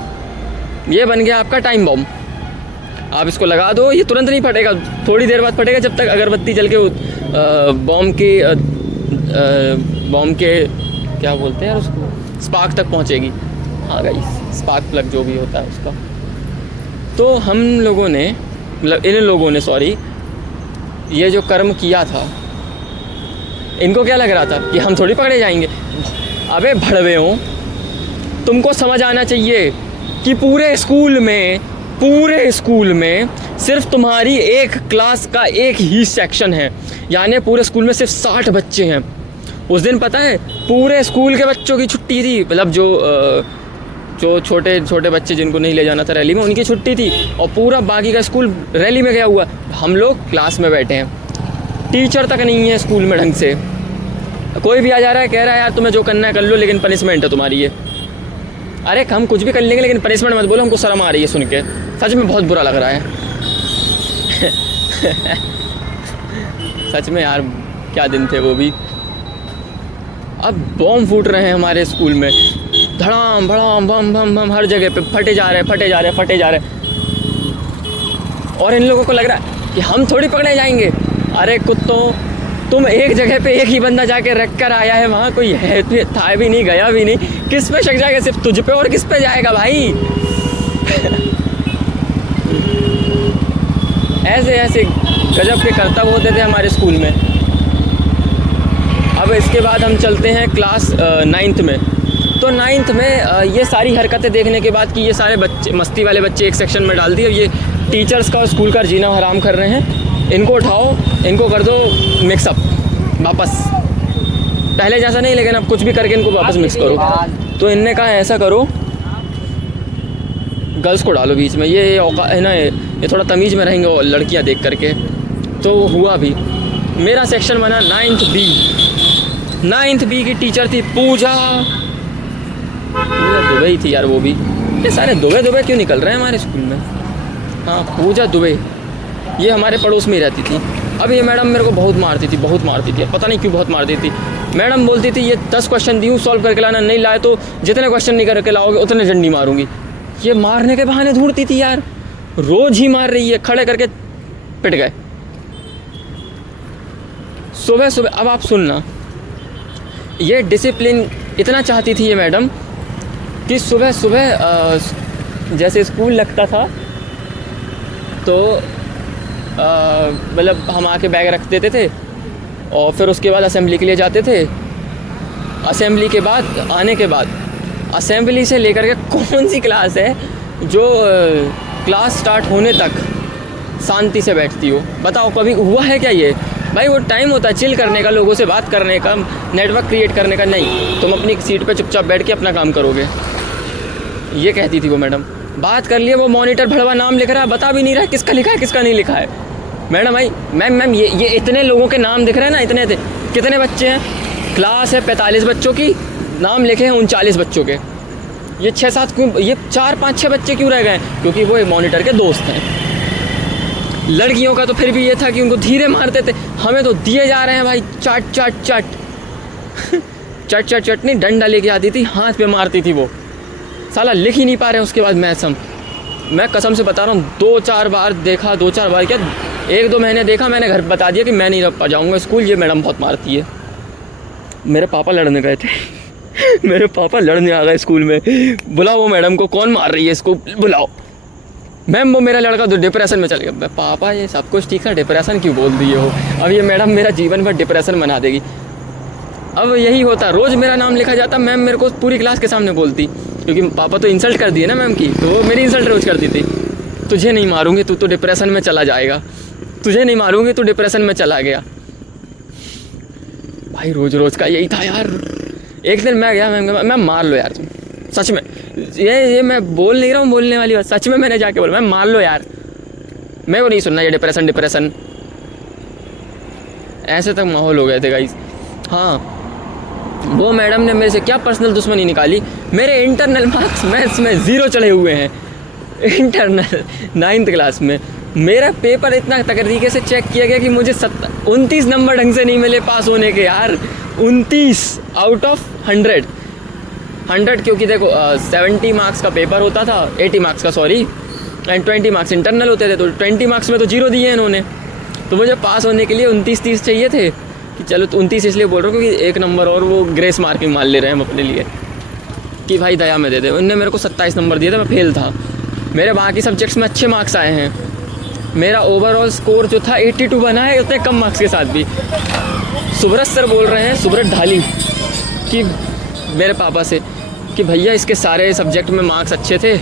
ये बन गया आपका टाइम बम। आप इसको लगा दो, ये तुरंत नहीं फटेगा, थोड़ी देर बाद फटेगा, जब तक अगरबत्ती जल के बॉम के क्या बोलते हैं यार उसको, स्पार्क तक पहुंचेगी। हाँ गाइस, स्पार्क प्लग जो भी होता है उसका। तो हम लोगों ने, मतलब इन लोगों ने, सॉरी, ये जो कर्म किया था, इनको क्या लग रहा था कि हम थोड़ी पकड़े जाएंगे। अबे भड़वे हो, तुमको समझ आना चाहिए कि पूरे स्कूल में सिर्फ तुम्हारी एक क्लास का एक ही सेक्शन है, यानी पूरे स्कूल में सिर्फ 60 बच्चे हैं। उस दिन पता है पूरे स्कूल के बच्चों की छुट्टी थी, मतलब जो छोटे छोटे बच्चे जिनको नहीं ले जाना था रैली में, उनकी छुट्टी थी, और पूरा बाकी का स्कूल रैली में गया हुआ। हम लोग क्लास में बैठे हैं, टीचर तक नहीं है स्कूल में ढंग से। कोई भी आ जा रहा है, कह रहा है यार तुम्हें जो करना है कर लो, लेकिन पनिशमेंट है तुम्हारी ये। अरे हम कुछ भी कर लेंगे लेकिन पनिशमेंट मत बोलो, हमको शर्म आ रही है सुन के, सच में बहुत बुरा लग रहा है। सच में यार, क्या दिन थे वो भी। अब बॉम्ब फूट रहे हैं हमारे स्कूल में, धड़ाम भड़ाम बम बम बम, हर जगह पे फटे जा रहे। और इन लोगों को लग रहा है कि हम थोड़ी पकड़े जाएंगे। अरे कुत्तों, तुम एक जगह पे एक ही बंदा जाके रख कर आया है, वहाँ कोई है था भी नहीं, गया भी नहीं, किस पे शक जाएगा? सिर्फ तुझ पे, और किस पे जाएगा भाई? ऐसे गजब के करतब होते थे हमारे स्कूल में। अब इसके बाद हम चलते हैं क्लास 9th में। तो 9th में ये सारी हरकतें देखने के बाद कि ये सारे बच्चे, मस्ती वाले बच्चे एक सेक्शन में डाल दिए, ये टीचर्स का और स्कूल का जीना हराम कर रहे हैं, इनको उठाओ, इनको कर दो मिक्सअप वापस, पहले जैसा नहीं, लेकिन अब कुछ भी करके इनको वापस मिक्स करो। तो इनने कहा ऐसा करो, गर्ल्स को डालो बीच में, ये है ना, ये थोड़ा तमीज़ में रहेंगे और लड़कियां देख करके। तो हुआ भी, मेरा सेक्शन बना 9th B की टीचर थी पूजा दुबे ही थी यार वो भी। ये सारे दुबे क्यों निकल रहे हैं हमारे स्कूल में? हाँ, पूजा दुबे, ये हमारे पड़ोस में ही रहती थी। अब ये मैडम मेरे को बहुत मारती थी, पता नहीं क्यों बहुत मारती थी। मैडम बोलती थी ये 10 क्वेश्चन दी हूँ, सॉल्व करके लाना, नहीं लाए तो जितने क्वेश्चन नहीं करके लाओगे उतने डंडी मारूंगी। ये मारने के बहाने ढूंढती थी यार, रोज़ ही मार रही है, खड़े करके पिट गए सुबह। अब आप सुनना, ये डिसिप्लिन इतना चाहती थी ये मैडम कि सुबह जैसे स्कूल लगता था तो मतलब हम आके बैग रख देते थे, और फिर उसके बाद असेंबली के लिए जाते थे। असेंबली के बाद आने के बाद, असेंबली से लेकर के कौन सी क्लास है जो क्लास स्टार्ट होने तक शांति से बैठती हो? बताओ, कभी हुआ है क्या ये? भाई वो टाइम होता है चिल करने का, लोगों से बात करने का, नेटवर्क क्रिएट करने का। नहीं, तुम अपनी सीट पे चुपचाप बैठ के अपना काम करोगे, ये कहती थी वो मैडम। बात कर लिए, वो मॉनिटर भड़वा नाम लिख रहा है, बता भी नहीं रहा है किसका लिखा है किसका नहीं लिखा है। मैडम भाई, मैम ये इतने लोगों के नाम दिख रहे हैं ना, इतने कितने बच्चे हैं? क्लास है 45 बच्चों की, नाम लिखे हैं 39 बच्चों के। ये 6-7 क्यों, ये 4-5-6 बच्चे क्यों रह गए? क्योंकि वो मॉनिटर के दोस्त हैं। लड़कियों का तो फिर भी ये था कि उनको धीरे मारते थे, हमें तो दिए जा रहे हैं भाई चट चट नहीं, डंडा लेके आती थी, हाथ पे मारती थी वो। साला लिख ही नहीं पा रहे हैं उसके बाद मैथ्स हम। मैं कसम से बता रहा हूँ, 2-4 बार देखा, 2-4 बार क्या 1-2 महीने देखा, मैंने घर बता दिया कि मैं नहीं रख पा जाऊँगा स्कूल, ये मैडम बहुत मारती है। मेरे पापा लड़ने गए थे मेरे पापा लड़ने आ गए स्कूल में, बुलाओ वो मैडम को, कौन मार रही है इसको, बुलाओ। मैम वो मेरा लड़का तो डिप्रेशन में चल गया। पापा ये सब कुछ ठीक है, डिप्रेशन क्यों बोल दिए हो? अब ये मैडम मेरा जीवन भर डिप्रेशन बना देगी। अब यही होता, रोज़ मेरा नाम लिखा जाता, मैम मेरे को पूरी क्लास के सामने बोलती, क्योंकि पापा तो इंसल्ट कर दिए ना मैम की, तो वो मेरी इंसल्ट रोज़ करती थी। तुझे नहीं मारूंगी, तू तो डिप्रेशन में चला जाएगा, तुझे नहीं मारूंगी, तू डिप्रेशन में चला गया। भाई रोज़ का यही था यार। एक दिन मैं गया, मैं मार लो यार तुम, सच में, ये मैं बोल नहीं रहा हूँ बोलने वाली बात, सच में मैंने जाके बोला, मैं मार लो यार, मेरे को नहीं सुनना ये डिप्रेशन। ऐसे तक माहौल हो गए थे गाइस। हाँ, वो मैडम ने मेरे से क्या पर्सनल दुश्मनी निकाली, मेरे इंटरनल मार्क्स मैथ्स में 0 चढ़े हुए हैं। इंटरनल 9th क्लास में मेरा पेपर इतना तरीके से चेक किया गया कि मुझे 29 नंबर ढंग से नहीं मिले पास होने के यार। 29 आउट ऑफ 100 क्योंकि देखो 70 मार्क्स का पेपर होता था, 80 मार्क्स का सॉरी, एंड 20 मार्क्स इंटरनल होते थे। तो 20 मार्क्स में तो 0 दिए इन्होंने, तो मुझे पास होने के लिए 29-30 चाहिए थे कि चलो 29 इसलिए बोल रहा हूँ क्योंकि एक नंबर और वो ग्रेस मार्किंग मान ले रहे हैं हम अपने लिए कि भाई दया में दे दे। उनने मेरे को 27 नंबर दिए थे, मैं फेल था। मेरे बाकी सब्जेक्ट्स में अच्छे मार्क्स आए हैं। मेरा ओवरऑल स्कोर जो था 82 बना है, उतने कम मार्क्स के साथ भी। सुब्रत सर बोल रहे हैं, सुब्रत ढाली, कि मेरे पापा से कि भैया इसके सारे सब्जेक्ट में मार्क्स अच्छे थे,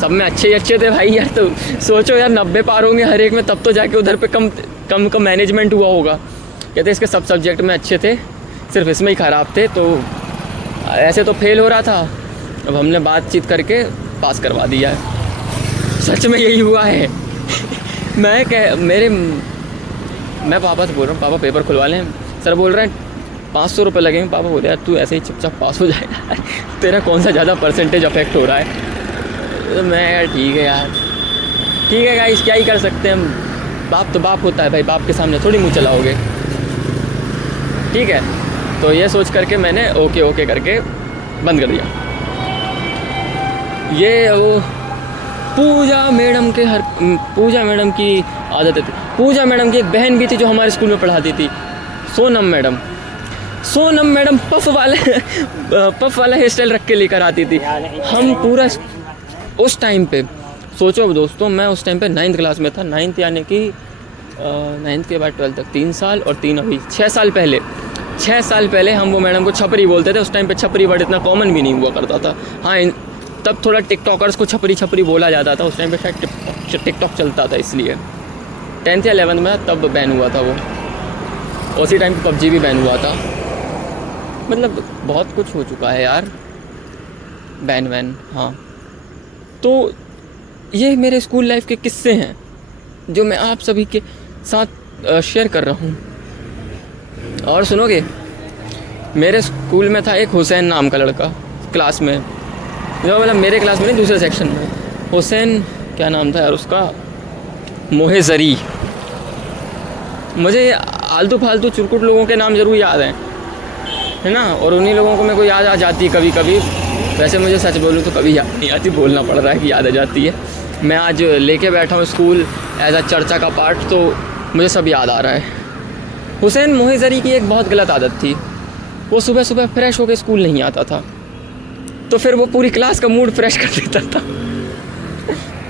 सब में अच्छे ही अच्छे थे भाई। यार तो सोचो यार 90 पार होंगे हर एक में, तब तो जाके उधर पे कम मैनेजमेंट हुआ होगा। कहते इसके सब सब्जेक्ट में अच्छे थे, सिर्फ इसमें ही ख़राब थे। तो ऐसे तो फेल हो रहा था, अब हमने बातचीत करके पास करवा दिया है। सच में यही हुआ है। मैं पापा से बोल रहा हूँ, पापा पेपर खुलवा लें। सर बोल रहे हैं 500 रुपये लगेंगे। पापा बोले यार तू ऐसे ही चुपचाप पास हो जाएगा, तेरा कौन सा ज़्यादा परसेंटेज अफेक्ट हो रहा है। तो मैं यार ठीक है यार, ठीक है गाइस, क्या ही कर सकते हैं हम। बाप तो बाप होता है भाई, बाप के सामने थोड़ी मुँह चलाओगे। ठीक है, तो ये सोच करके मैंने ओके करके बंद कर दिया। ये वो पूजा मैडम की आदत थी। पूजा मैडम की एक बहन भी थी जो हमारे स्कूल में पढ़ाती थी, सोनम मैडम पफ वाला हेयर स्टाइल रख के लेकर आती थी। हम पूरा उस टाइम पे सोचो दोस्तों, मैं उस टाइम पे 9th क्लास में था। 9th यानी कि 9th के बाद 12th तक 3 साल, और 3 अभी 6 साल पहले। 6 साल पहले हम वो मैडम को छपरी बोलते थे। उस टाइम पे छपरी वर्ड इतना कॉमन भी नहीं हुआ करता था। हाँ, तब थोड़ा टिकटॉकर्स को छपरी बोला जाता था। उस टाइम पे शायद टिकटॉक चलता था, इसलिए 10th या 11th में तब बैन हुआ था वो। उसी टाइम पे PUBG भी बैन हुआ था। मतलब बहुत कुछ हो चुका है यार, बैन। हाँ, तो ये मेरे स्कूल लाइफ के किस्से हैं जो मैं आप सभी के साथ शेयर कर रहा हूँ। और सुनोगे, मेरे स्कूल में था एक हुसैन नाम का लड़का क्लास में, जो मतलब मेरे क्लास में नहीं, दूसरे सेक्शन में। हुसैन क्या नाम था यार उसका, मोहेजरी। मुझे आलतू फालतू चुरकुट लोगों के नाम ज़रूर याद हैं, है ना, और उन्हीं लोगों को मेरे को याद आ जाती कभी कभी। वैसे मुझे सच बोलूँ तो कभी याद नहीं आती, बोलना पड़ रहा है कि याद आ जाती है। मैं आज लेके बैठा हूँ स्कूल एज अ चर्चा का पार्ट, तो मुझे सब याद आ रहा है। हुसैन मोहेजरी की एक बहुत गलत आदत थी, वो सुबह सुबह फ्रेश होकर स्कूल नहीं आता था, तो फिर वो पूरी क्लास का मूड फ्रेश कर देता था।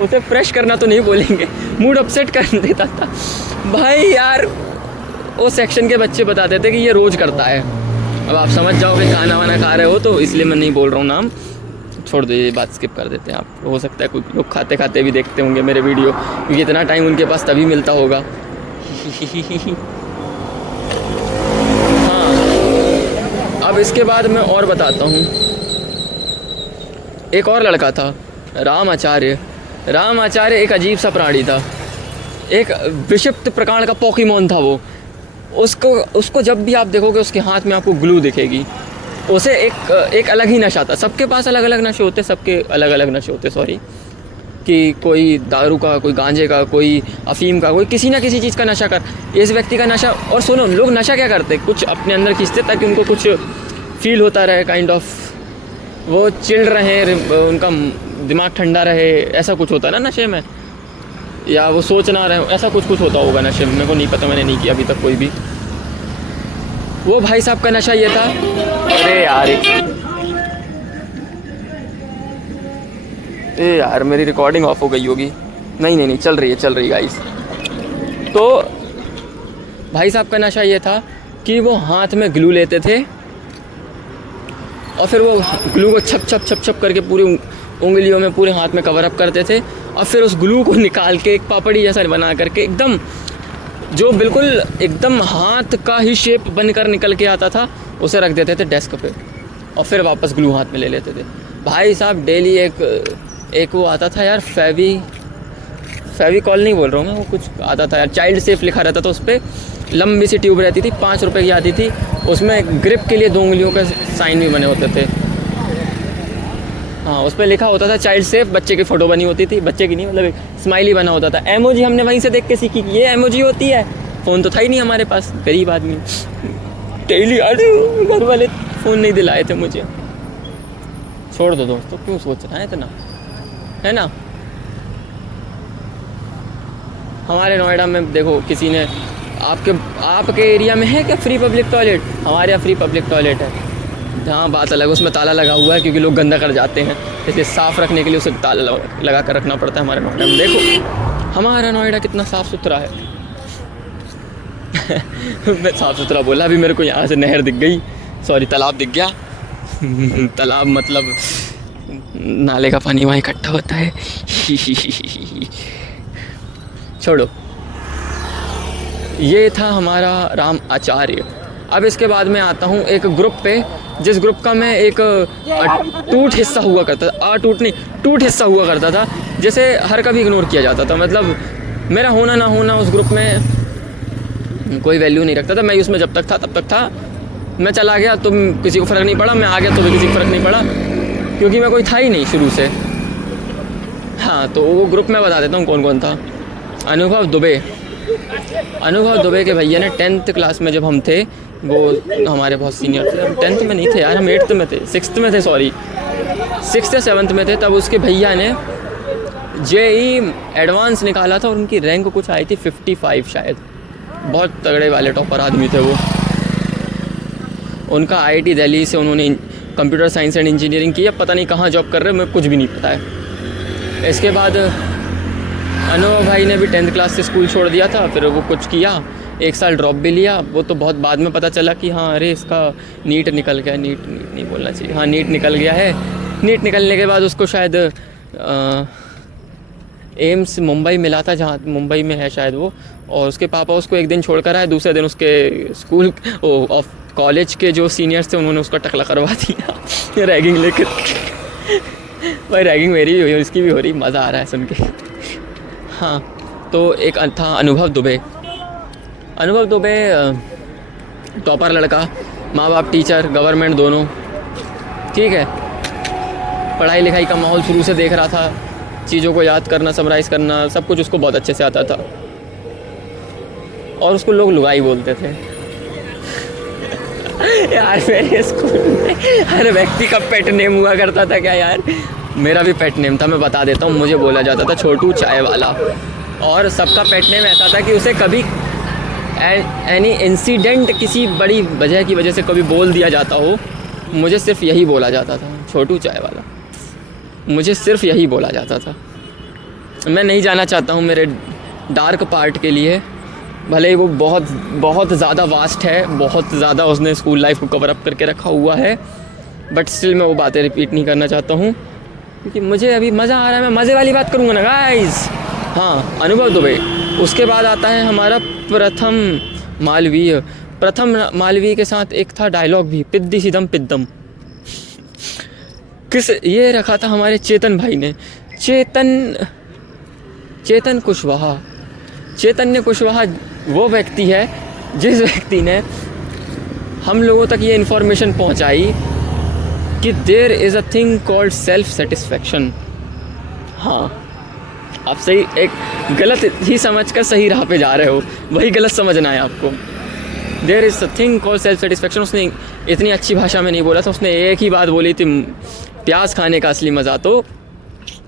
उसे फ्रेश करना तो नहीं बोलेंगे, मूड अपसेट कर देता था भाई। यार वो सेक्शन के बच्चे बताते थे कि ये रोज़ करता है। अब आप समझ जाओगे खाना वाना खा रहे हो, तो इसलिए मैं नहीं बोल रहा हूँ नाम, छोड़ दो, ये बात स्किप कर देते हैं आप। हो सकता है कुछ लोग खाते खाते भी देखते होंगे मेरे वीडियो, क्योंकि इतना टाइम उनके पास तभी मिलता होगा। हाँ, अब इसके बाद मैं और बताता हूँ। एक और लड़का था, राम आचार्य एक अजीब सा प्राणी था, एक विक्षिप्त प्रकार का पोकेमॉन था वो। उसको जब भी आप देखोगे उसके हाथ में आपको ग्लू दिखेगी। उसे एक अलग ही नशा था। सबके पास अलग अलग नशे होते, सॉरी, कि कोई दारू का, कोई गांजे का, कोई अफीम का, कोई किसी ना किसी चीज़ का नशा कर। इस व्यक्ति का नशा, और सुनो, लोग नशा क्या करते, कुछ अपने अंदर खींचते ताकि उनको कुछ फील होता रहे, काइंड ऑफ वो चिल रहे, उनका दिमाग ठंडा रहे, ऐसा कुछ होता है ना नशे में, या वो सोच ना रहे, ऐसा कुछ होता होगा नशे में। मेरे को नहीं पता, मैंने नहीं किया अभी तक कोई भी। वो भाई साहब का नशा ये था, अरे यार मेरी रिकॉर्डिंग ऑफ हो गई होगी। नहीं चल रही गाइस। तो भाई साहब का नशा ये था कि वो हाथ में ग्लू लेते थे, और फिर वो ग्लू को छप करके पूरी उंगलियों में, पूरे हाथ में कवर अप करते थे, और फिर उस ग्लू को निकाल के एक पापड़ी जैसा बना करके, एकदम जो बिल्कुल एकदम हाथ का ही शेप बनकर निकल के आता था, उसे रख देते थे डेस्क पे, और फिर वापस ग्लू हाथ में ले लेते थे। भाई साहब डेली एक वो आता था यार, फेविकॉल नहीं बोल रहा हूँ मैं, वो कुछ आता था यार, चाइल्ड सेफ लिखा रहता था उस पर, लंबी सी ट्यूब रहती थी, 5 रुपए की आती थी, उसमें ग्रिप के लिए 2 उंगलियों के साइन भी बने होते थे। हाँ, उस पर लिखा होता था चाइल्ड सेफ, बच्चे की फ़ोटो बनी होती थी, बच्चे की नहीं मतलब एक स्माइली बना होता था। एमोजी हमने वहीं से देख के सीखी कि ये एमोजी होती है। फ़ोन तो था ही नहीं हमारे पास, गरीब आदमी, डेली घर वाले फ़ोन नहीं दिलाए थे मुझे। छोड़ दो दोस्तों, क्यों सोच रहा है इतना, है ना। हमारे नोएडा में देखो किसी ने आपके एरिया में है क्या फ्री पब्लिक टॉयलेट? हमारे यहाँ फ्री पब्लिक टॉयलेट है। हाँ, बात अलग, उसमें ताला लगा हुआ है क्योंकि लोग गंदा कर जाते हैं, इसलिए साफ़ रखने के लिए उसे ताला लगा कर रखना पड़ता है हमारे नोएडा में। देखो हमारा नोएडा कितना साफ़ सुथरा है। मैं साफ़ सुथरा बोला, अभी मेरे को यहाँ से नहर दिख गई, सॉरी तालाब दिख गया। तालाब मतलब नाले का पानी वहाँ इकट्ठा होता है। छोड़ो, ये था हमारा राम आचार्य। अब इसके बाद मैं आता हूँ एक ग्रुप पे, जिस ग्रुप का मैं एक टूट हिस्सा हुआ करता था, टूट हिस्सा हुआ करता था, जिसे हर कभी इग्नोर किया जाता था। मतलब मेरा होना ना होना उस ग्रुप में कोई वैल्यू नहीं रखता था। मैं उसमें जब तक था तब तक था, मैं चला गया तो किसी को फ़र्क नहीं पड़ा, मैं आ गया तो भी किसी को फ़र्क नहीं पड़ा, क्योंकि मैं कोई था ही नहीं शुरू से। हाँ, तो वो ग्रुप मैं बता देता हूँ कौन कौन था। अनुभव दुबे के भैया ने 10th क्लास में जब हम थे, वो हमारे बहुत सीनियर थे। हम 10th में नहीं थे यार, हम 8th में थे, 6th में थे, सॉरी 6th या 7th में थे। तब उसके भैया ने JEE एडवांस निकाला था और उनकी रैंक कुछ आई थी 55 शायद। बहुत तगड़े वाले टॉपर आदमी थे वो। उनका IIT दिल्ली से उन्होंने कंप्यूटर साइंस एंड इंजीनियरिंग किया, पता नहीं कहाँ जॉब कर रहे हैं, मैं कुछ भी नहीं पता है। इसके बाद अनुभव भाई ने भी 10th क्लास से स्कूल छोड़ दिया था, फिर वो कुछ किया, 1 साल ड्रॉप भी लिया। वो तो बहुत बाद में पता चला कि हाँ अरे इसका नीट निकल गया, नीट नहीं बोलना चाहिए, हाँ नीट निकल गया है। नीट निकलने के बाद उसको शायद एम्स मुंबई मिला था, जहाँ मुंबई में है शायद वो, और उसके पापा उसको एक दिन छोड़ कर आए, दूसरे दिन उसके स्कूल ऑफ कॉलेज के जो सीनियर्स थे उन्होंने उसका टकला करवा दिया रैगिंग लेकर। भाई रैगिंग मेरी भी हुई और इसकी भी हो रही, मज़ा आ रहा है सुन के। हाँ, तो एक था अनुभव दुबे टॉपर लड़का, माँ बाप टीचर, गवर्नमेंट दोनों, ठीक है। पढ़ाई लिखाई का माहौल शुरू से देख रहा था, चीज़ों को याद करना, समराइज़ करना, सब कुछ उसको बहुत अच्छे से आता था, और उसको लोग लुगाई बोलते थे। यार मेरे स्कूल में हर व्यक्ति का पेट नेम हुआ करता था क्या यार। मेरा भी पेट नेम था, मैं बता देता हूँ, मुझे बोला जाता था छोटू चाय वाला। और सबका पेट नेम ऐसा था कि उसे कभी एनी इंसिडेंट, किसी बड़ी वजह की वजह से कभी बोल दिया जाता हो, मुझे सिर्फ यही बोला जाता था, छोटू चाय वाला। मुझे सिर्फ यही बोला जाता था। मैं नहीं जाना चाहता हूँ मेरे डार्क पार्ट के लिए, भले ही वो बहुत बहुत ज़्यादा वास्ट है, बहुत ज़्यादा उसने स्कूल लाइफ को कवर अप करके रखा हुआ है, बट स्टिल मैं वो बातें रिपीट नहीं करना चाहता हूँ, क्योंकि मुझे अभी मज़ा आ रहा है। मैं मज़े वाली बात करूँगा ना गाइस। हाँ, अनुभव दुबे। उसके बाद आता है हमारा प्रथम मालवीय के साथ एक था डायलॉग भी, पिद्दी सिदम पिद्दम। ये रखा था हमारे चेतन भाई ने, चेतन कुशवाहा वो व्यक्ति है जिस व्यक्ति ने हम लोगों तक ये इन्फॉर्मेशन पहुंचाई कि there is a thing called self satisfaction. हाँ, आप सही, एक गलत ही समझकर सही राह पे जा रहे हो, वही गलत समझना है आपको। There is a thing called self satisfaction. उसने इतनी अच्छी भाषा में नहीं बोला था, उसने एक ही बात बोली थी, प्याज खाने का असली मज़ा, तो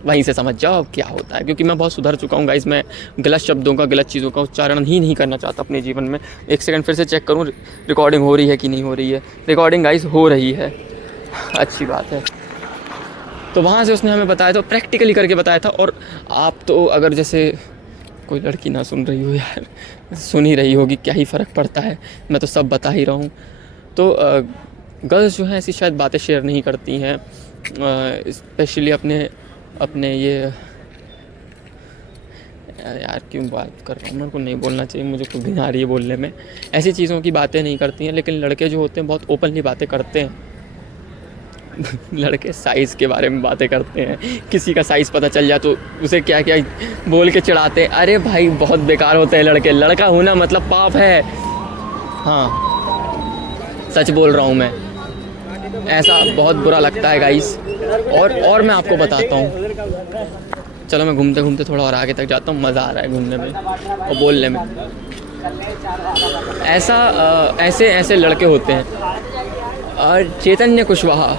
वहीं से समझ जाओ क्या होता है। क्योंकि मैं बहुत सुधर चुका हूँ गाइस, मैं गलत शब्दों का, गलत चीज़ों का उच्चारण ही नहीं करना चाहता अपने जीवन में। एक सेकंड फिर से चेक करूँ रिकॉर्डिंग हो रही है कि नहीं हो रही है। रिकॉर्डिंग गाइस हो रही है, अच्छी बात है। तो वहाँ से उसने हमें बताया था, प्रैक्टिकली करके बताया था। और आप तो अगर जैसे कोई लड़की ना सुन रही हो यार, सुन ही रही होगी, क्या ही फ़र्क पड़ता है, मैं तो सब बता ही रहा हूँ। तो गर्ल्स जो हैं ऐसी शायद बातें शेयर नहीं करती हैं, स्पेशली अपने ये यार क्यों बात कर रहा हूँ, मेरे को नहीं बोलना चाहिए, मुझे खुद घिन आ रही है बोलने में। ऐसी चीज़ों की बातें नहीं करती हैं, लेकिन लड़के जो होते हैं बहुत ओपनली बातें करते हैं। लड़के साइज़ के बारे में बातें करते हैं, किसी का साइज़ पता चल जाए तो उसे क्या क्या बोल के चिढ़ाते हैं। अरे भाई बहुत बेकार होते हैं लड़के, लड़का होना मतलब पाप है। हाँ, सच बोल रहा हूँ मैं, ऐसा बहुत बुरा लगता है गाइस। और मैं आपको बताता हूँ, चलो मैं घूमते घूमते थोड़ा और आगे तक जाता हूँ, मज़ा आ रहा है घूमने में और बोलने में। ऐसे लड़के होते हैं। और चैतन्य कुशवाहा,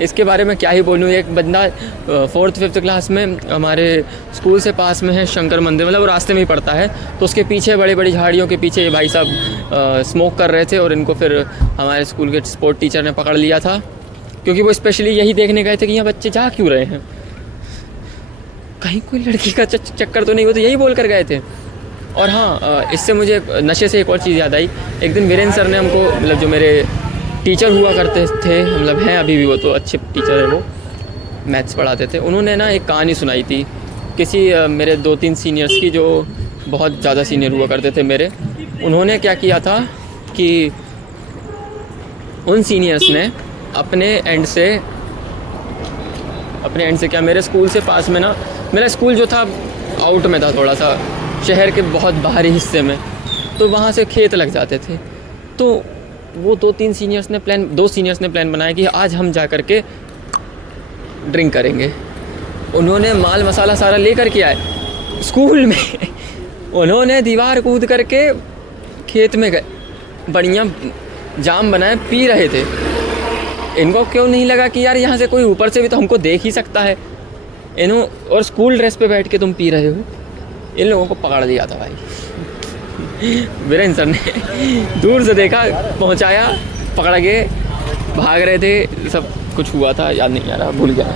इसके बारे में क्या ही बोलूँ। एक बंदा 4th 5th क्लास में हमारे स्कूल से पास में है शंकर मंदिर, मतलब वो रास्ते में ही पड़ता है, तो उसके पीछे बड़ी बड़ी झाड़ियों के पीछे ये भाई साहब स्मोक कर रहे थे और इनको फिर हमारे स्कूल के स्पोर्ट टीचर ने पकड़ लिया था, क्योंकि वो स्पेशली यही देखने गए थे कि यहाँ बच्चे जा क्यों रहे हैं, कहीं कोई लड़की का चक्कर तो नहीं हो, तो यही बोल कर गए थे। और हाँ, इससे मुझे नशे से एक और चीज़ याद आई। एक दिन वीरेंद्र सर ने हमको, मतलब जो मेरे टीचर हुआ करते थे, मतलब हैं अभी भी, वो तो अच्छे टीचर है, वो मैथ्स पढ़ाते थे, उन्होंने ना एक कहानी सुनाई थी किसी मेरे 2-3 सीनियर्स की, जो बहुत ज़्यादा सीनियर हुआ करते थे मेरे। उन्होंने क्या किया था कि उन सीनियर्स ने अपने एंड से क्या, मेरे स्कूल से पास में ना, मेरा स्कूल जो था आउट में था, थोड़ा सा शहर के बहुत बाहरी हिस्से में, तो वहाँ से खेत लग जाते थे। तो वो 2 सीनियर्स ने प्लान बनाया कि आज हम जा कर के ड्रिंक करेंगे। उन्होंने माल मसाला सारा लेकर के आए स्कूल में उन्होंने दीवार कूद करके खेत में गए, बढ़िया जाम बनाए, पी रहे थे। इनको क्यों नहीं लगा कि यार यहाँ से कोई ऊपर से भी तो हमको देख ही सकता है, और स्कूल ड्रेस पे बैठ के तुम पी रहे हो। इन लोगों को पकड़ लिया था भाई वीरेंद्र सर ने, दूर से देखा, पहुंचाया, पकड़ के भाग रहे थे, सब कुछ हुआ था, याद नहीं आ रहा, भूल गया।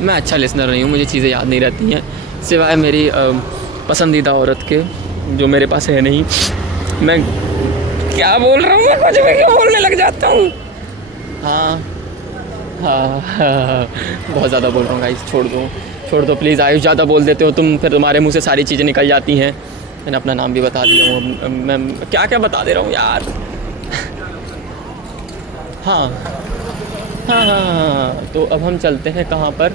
मैं अच्छा लिसनर नहीं हूँ, मुझे चीज़ें याद नहीं रहती हैं, सिवाय मेरी पसंदीदा औरत के, जो मेरे पास है नहीं। मैं क्या बोल रहा हूँ, मैं कुछ भी क्यों बोलने लग जाता हूँ। हाँ, बहुत ज़्यादा बोल रहा हूँ गाइस, छोड़ दो प्लीज़। आयुष, ज़्यादा बोल देते हो तुम, फिर तुम्हारे मुंह से सारी चीज़ें निकल जाती हैं। मैंने अपना नाम भी बता दिया हूँ, मैं क्या क्या बता दे रहा हूँ यार। हाँ, तो अब हम चलते हैं कहाँ पर,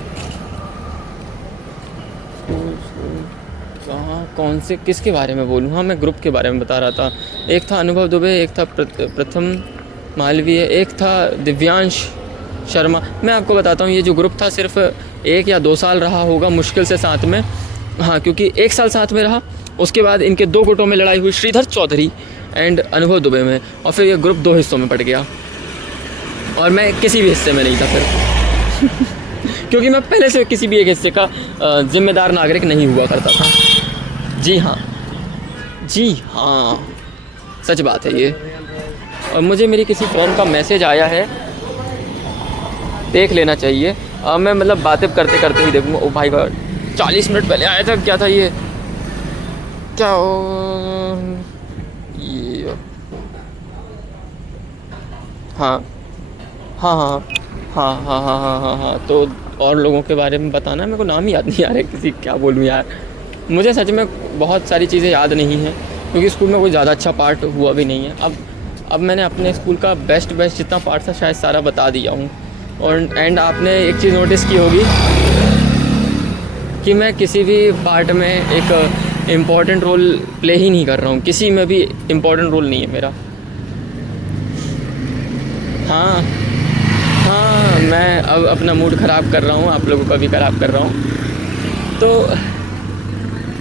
कौन से, किसके बारे में बोलूँ। हाँ, मैं ग्रुप के बारे में बता रहा था। एक था अनुभव दुबे, एक था प्रथम मालवीय, एक था दिव्यांश शर्मा। मैं आपको बताता हूँ, ये जो ग्रुप था सिर्फ 1 या 2 साल रहा होगा मुश्किल से साथ में। हाँ, क्योंकि 1 साल साथ में रहा, उसके बाद इनके 2 गुटों में लड़ाई हुई, श्रीधर चौधरी एंड अनुभव दुबे में, और फिर ये ग्रुप 2 हिस्सों में बट गया और मैं किसी भी हिस्से में नहीं था फिर क्योंकि मैं पहले से किसी भी एक हिस्से का जिम्मेदार नागरिक नहीं हुआ करता था। जी हाँ, सच बात है ये। और मुझे मेरी किसी फ्रेंड का मैसेज आया है, देख लेना चाहिए। मैं मतलब बातें करते करते ही देखूँगा। ओ भाई गॉड, 40 मिनट पहले आया था। क्या था ये, क्या ये, हाँ। तो और लोगों के बारे में बताना, मेरे को नाम ही याद नहीं आ रहा है किसी, क्या बोलूँ यार। मुझे सच में बहुत सारी चीज़ें याद नहीं हैं, क्योंकि स्कूल में कोई ज़्यादा अच्छा पार्ट हुआ भी नहीं है। अब मैंने अपने स्कूल का बेस्ट जितना पार्ट था शायद सारा बता दिया हूँ। और एंड आपने एक चीज़ नोटिस की होगी कि मैं किसी भी पार्ट में एक इम्पॉर्टेंट रोल प्ले ही नहीं कर रहा हूँ, किसी में भी इम्पॉर्टेंट रोल नहीं है मेरा। हाँ, मैं अब अपना मूड ख़राब कर रहा हूँ, आप लोगों का भी ख़राब कर रहा हूँ। तो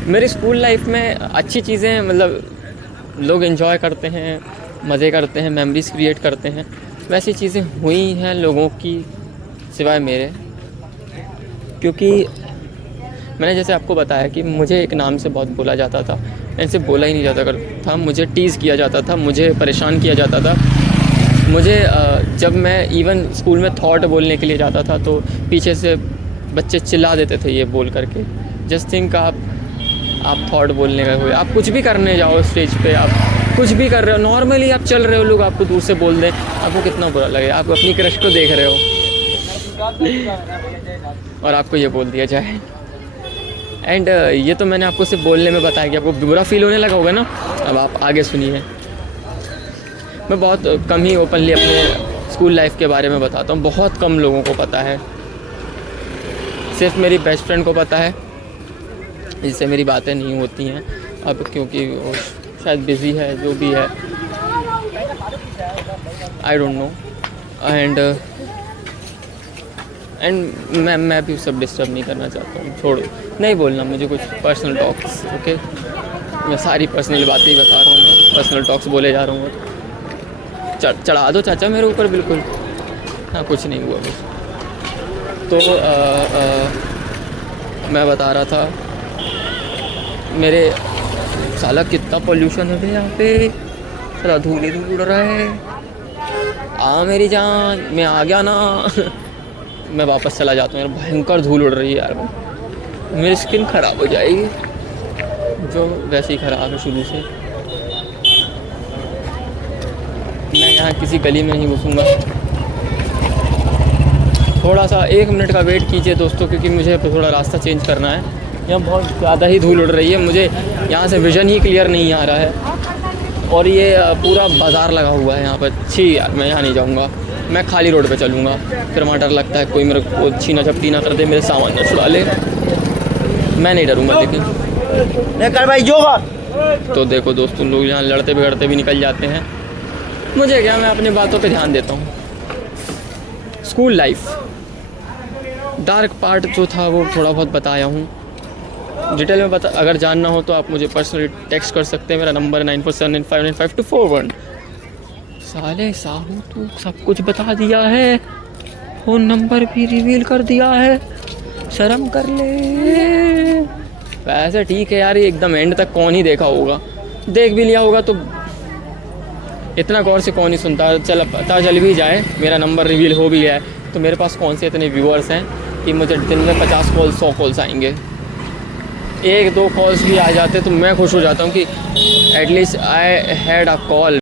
मेरी स्कूल लाइफ में अच्छी चीज़ें, मतलब लोग एंजॉय करते हैं, मज़े करते हैं, मेमोरीज़ क्रिएट करते हैं, वैसी चीज़ें हुई हैं लोगों की सिवाय मेरे। क्योंकि मैंने जैसे आपको बताया कि मुझे एक नाम से बहुत बोला जाता था, ऐसे बोला ही नहीं जाता था, मुझे टीज़ किया जाता था, मुझे परेशान किया जाता था। मुझे जब मैं इवन स्कूल में थॉट बोलने के लिए जाता था तो पीछे से बच्चे चिल्ला देते थे ये बोल करके, जस्ट थिंक आप थॉट बोलने गए हो, आप कुछ भी करने जाओ स्टेज पे, आप कुछ भी कर रहे हो, नॉर्मली आप चल रहे हो, लोग आपको दूर से बोल दें, आपको कितना बुरा लगे। आप अपनी क्रश को देख रहे हो और आपको ये बोल दिया जाए। एंड ये तो मैंने आपको सिर्फ बोलने में बताया कि आपको बुरा फील होने लगा होगा ना। अब आप आगे सुनिए। मैं बहुत कम ही ओपनली अपने स्कूल लाइफ के बारे में बताता हूँ, बहुत कम लोगों को पता है, सिर्फ मेरी बेस्ट फ्रेंड को पता है, जिससे मेरी बातें नहीं होती हैं अब, क्योंकि वो शायद बिज़ी है, जो भी है, I don't know. And and मैं भी सब डिस्टर्ब नहीं करना चाहता हूँ, छोड़ो, नहीं बोलना मुझे कुछ पर्सनल टॉक्स, ओके। मैं सारी पर्सनल बातें ही बता रहा हूँ, पर्सनल टॉक्स बोले जा रहा हूँ। चढ़ा दो चाचा मेरे ऊपर बिल्कुल। हाँ कुछ नहीं हुआ बस। तो मैं बता रहा था, मेरे साला कितना पोल्यूशन है भाई यहाँ पे, साला धूल ही धूल उड़ रहा है। आ मेरी जान, मैं आ गया ना। मैं वापस चला जाता हूँ यार, भयंकर धूल उड़ रही है यार, मेरी स्किन ख़राब हो जाएगी, जो वैसे ही ख़राब है शुरू से। मैं यहाँ किसी गली में नहीं घुसूँगा। थोड़ा सा 1 मिनट का वेट कीजिए दोस्तों, क्योंकि मुझे थोड़ा रास्ता चेंज करना है। यहाँ बहुत ज़्यादा ही धूल उड़ रही है, मुझे यहाँ से विज़न ही क्लियर नहीं आ रहा है। और ये पूरा बाज़ार लगा हुआ है यहाँ पर। छी यार, मैं यहाँ नहीं जाऊँगा, मैं खाली रोड पे चलूँगा। फिर वहाँ डर लगता है कोई मेरे को छीना झपटी ना कर दे, मेरे सामान ना छुड़ा ले। मैं नहीं डरूँगा लेकिन कर भाई जो तो देखो दोस्तों, लोग यहाँ लड़ते बिगड़ते भी निकल जाते हैं। मुझे क्या, मैं अपनी बातों पे ध्यान देता हूँ। स्कूल लाइफ डार्क पार्ट जो था वो थोड़ा बहुत बताया हूँ, डिटेल में अगर जानना हो तो आप मुझे पर्सनली टेक्स्ट कर सकते हैं। मेरा नंबर 9479595241। साले साहू तू सब कुछ बता दिया है, फ़ोन नंबर भी रिवील कर दिया है, शर्म कर ले। वैसे ठीक है यार, ये एकदम एंड तक कौन ही देखा होगा, देख भी लिया होगा तो इतना गौर से कौन ही सुनता। चल पता चल भी जाए, मेरा नंबर रिवील हो भी गया है, तो मेरे पास कौन से इतने व्यूअर्स हैं कि मुझे दिन में 50 कॉल 100 कॉल्स आएंगे। 1-2 कॉल्स भी आ जाते तो मैं खुश हो जाता हूँ कि at least I had a call.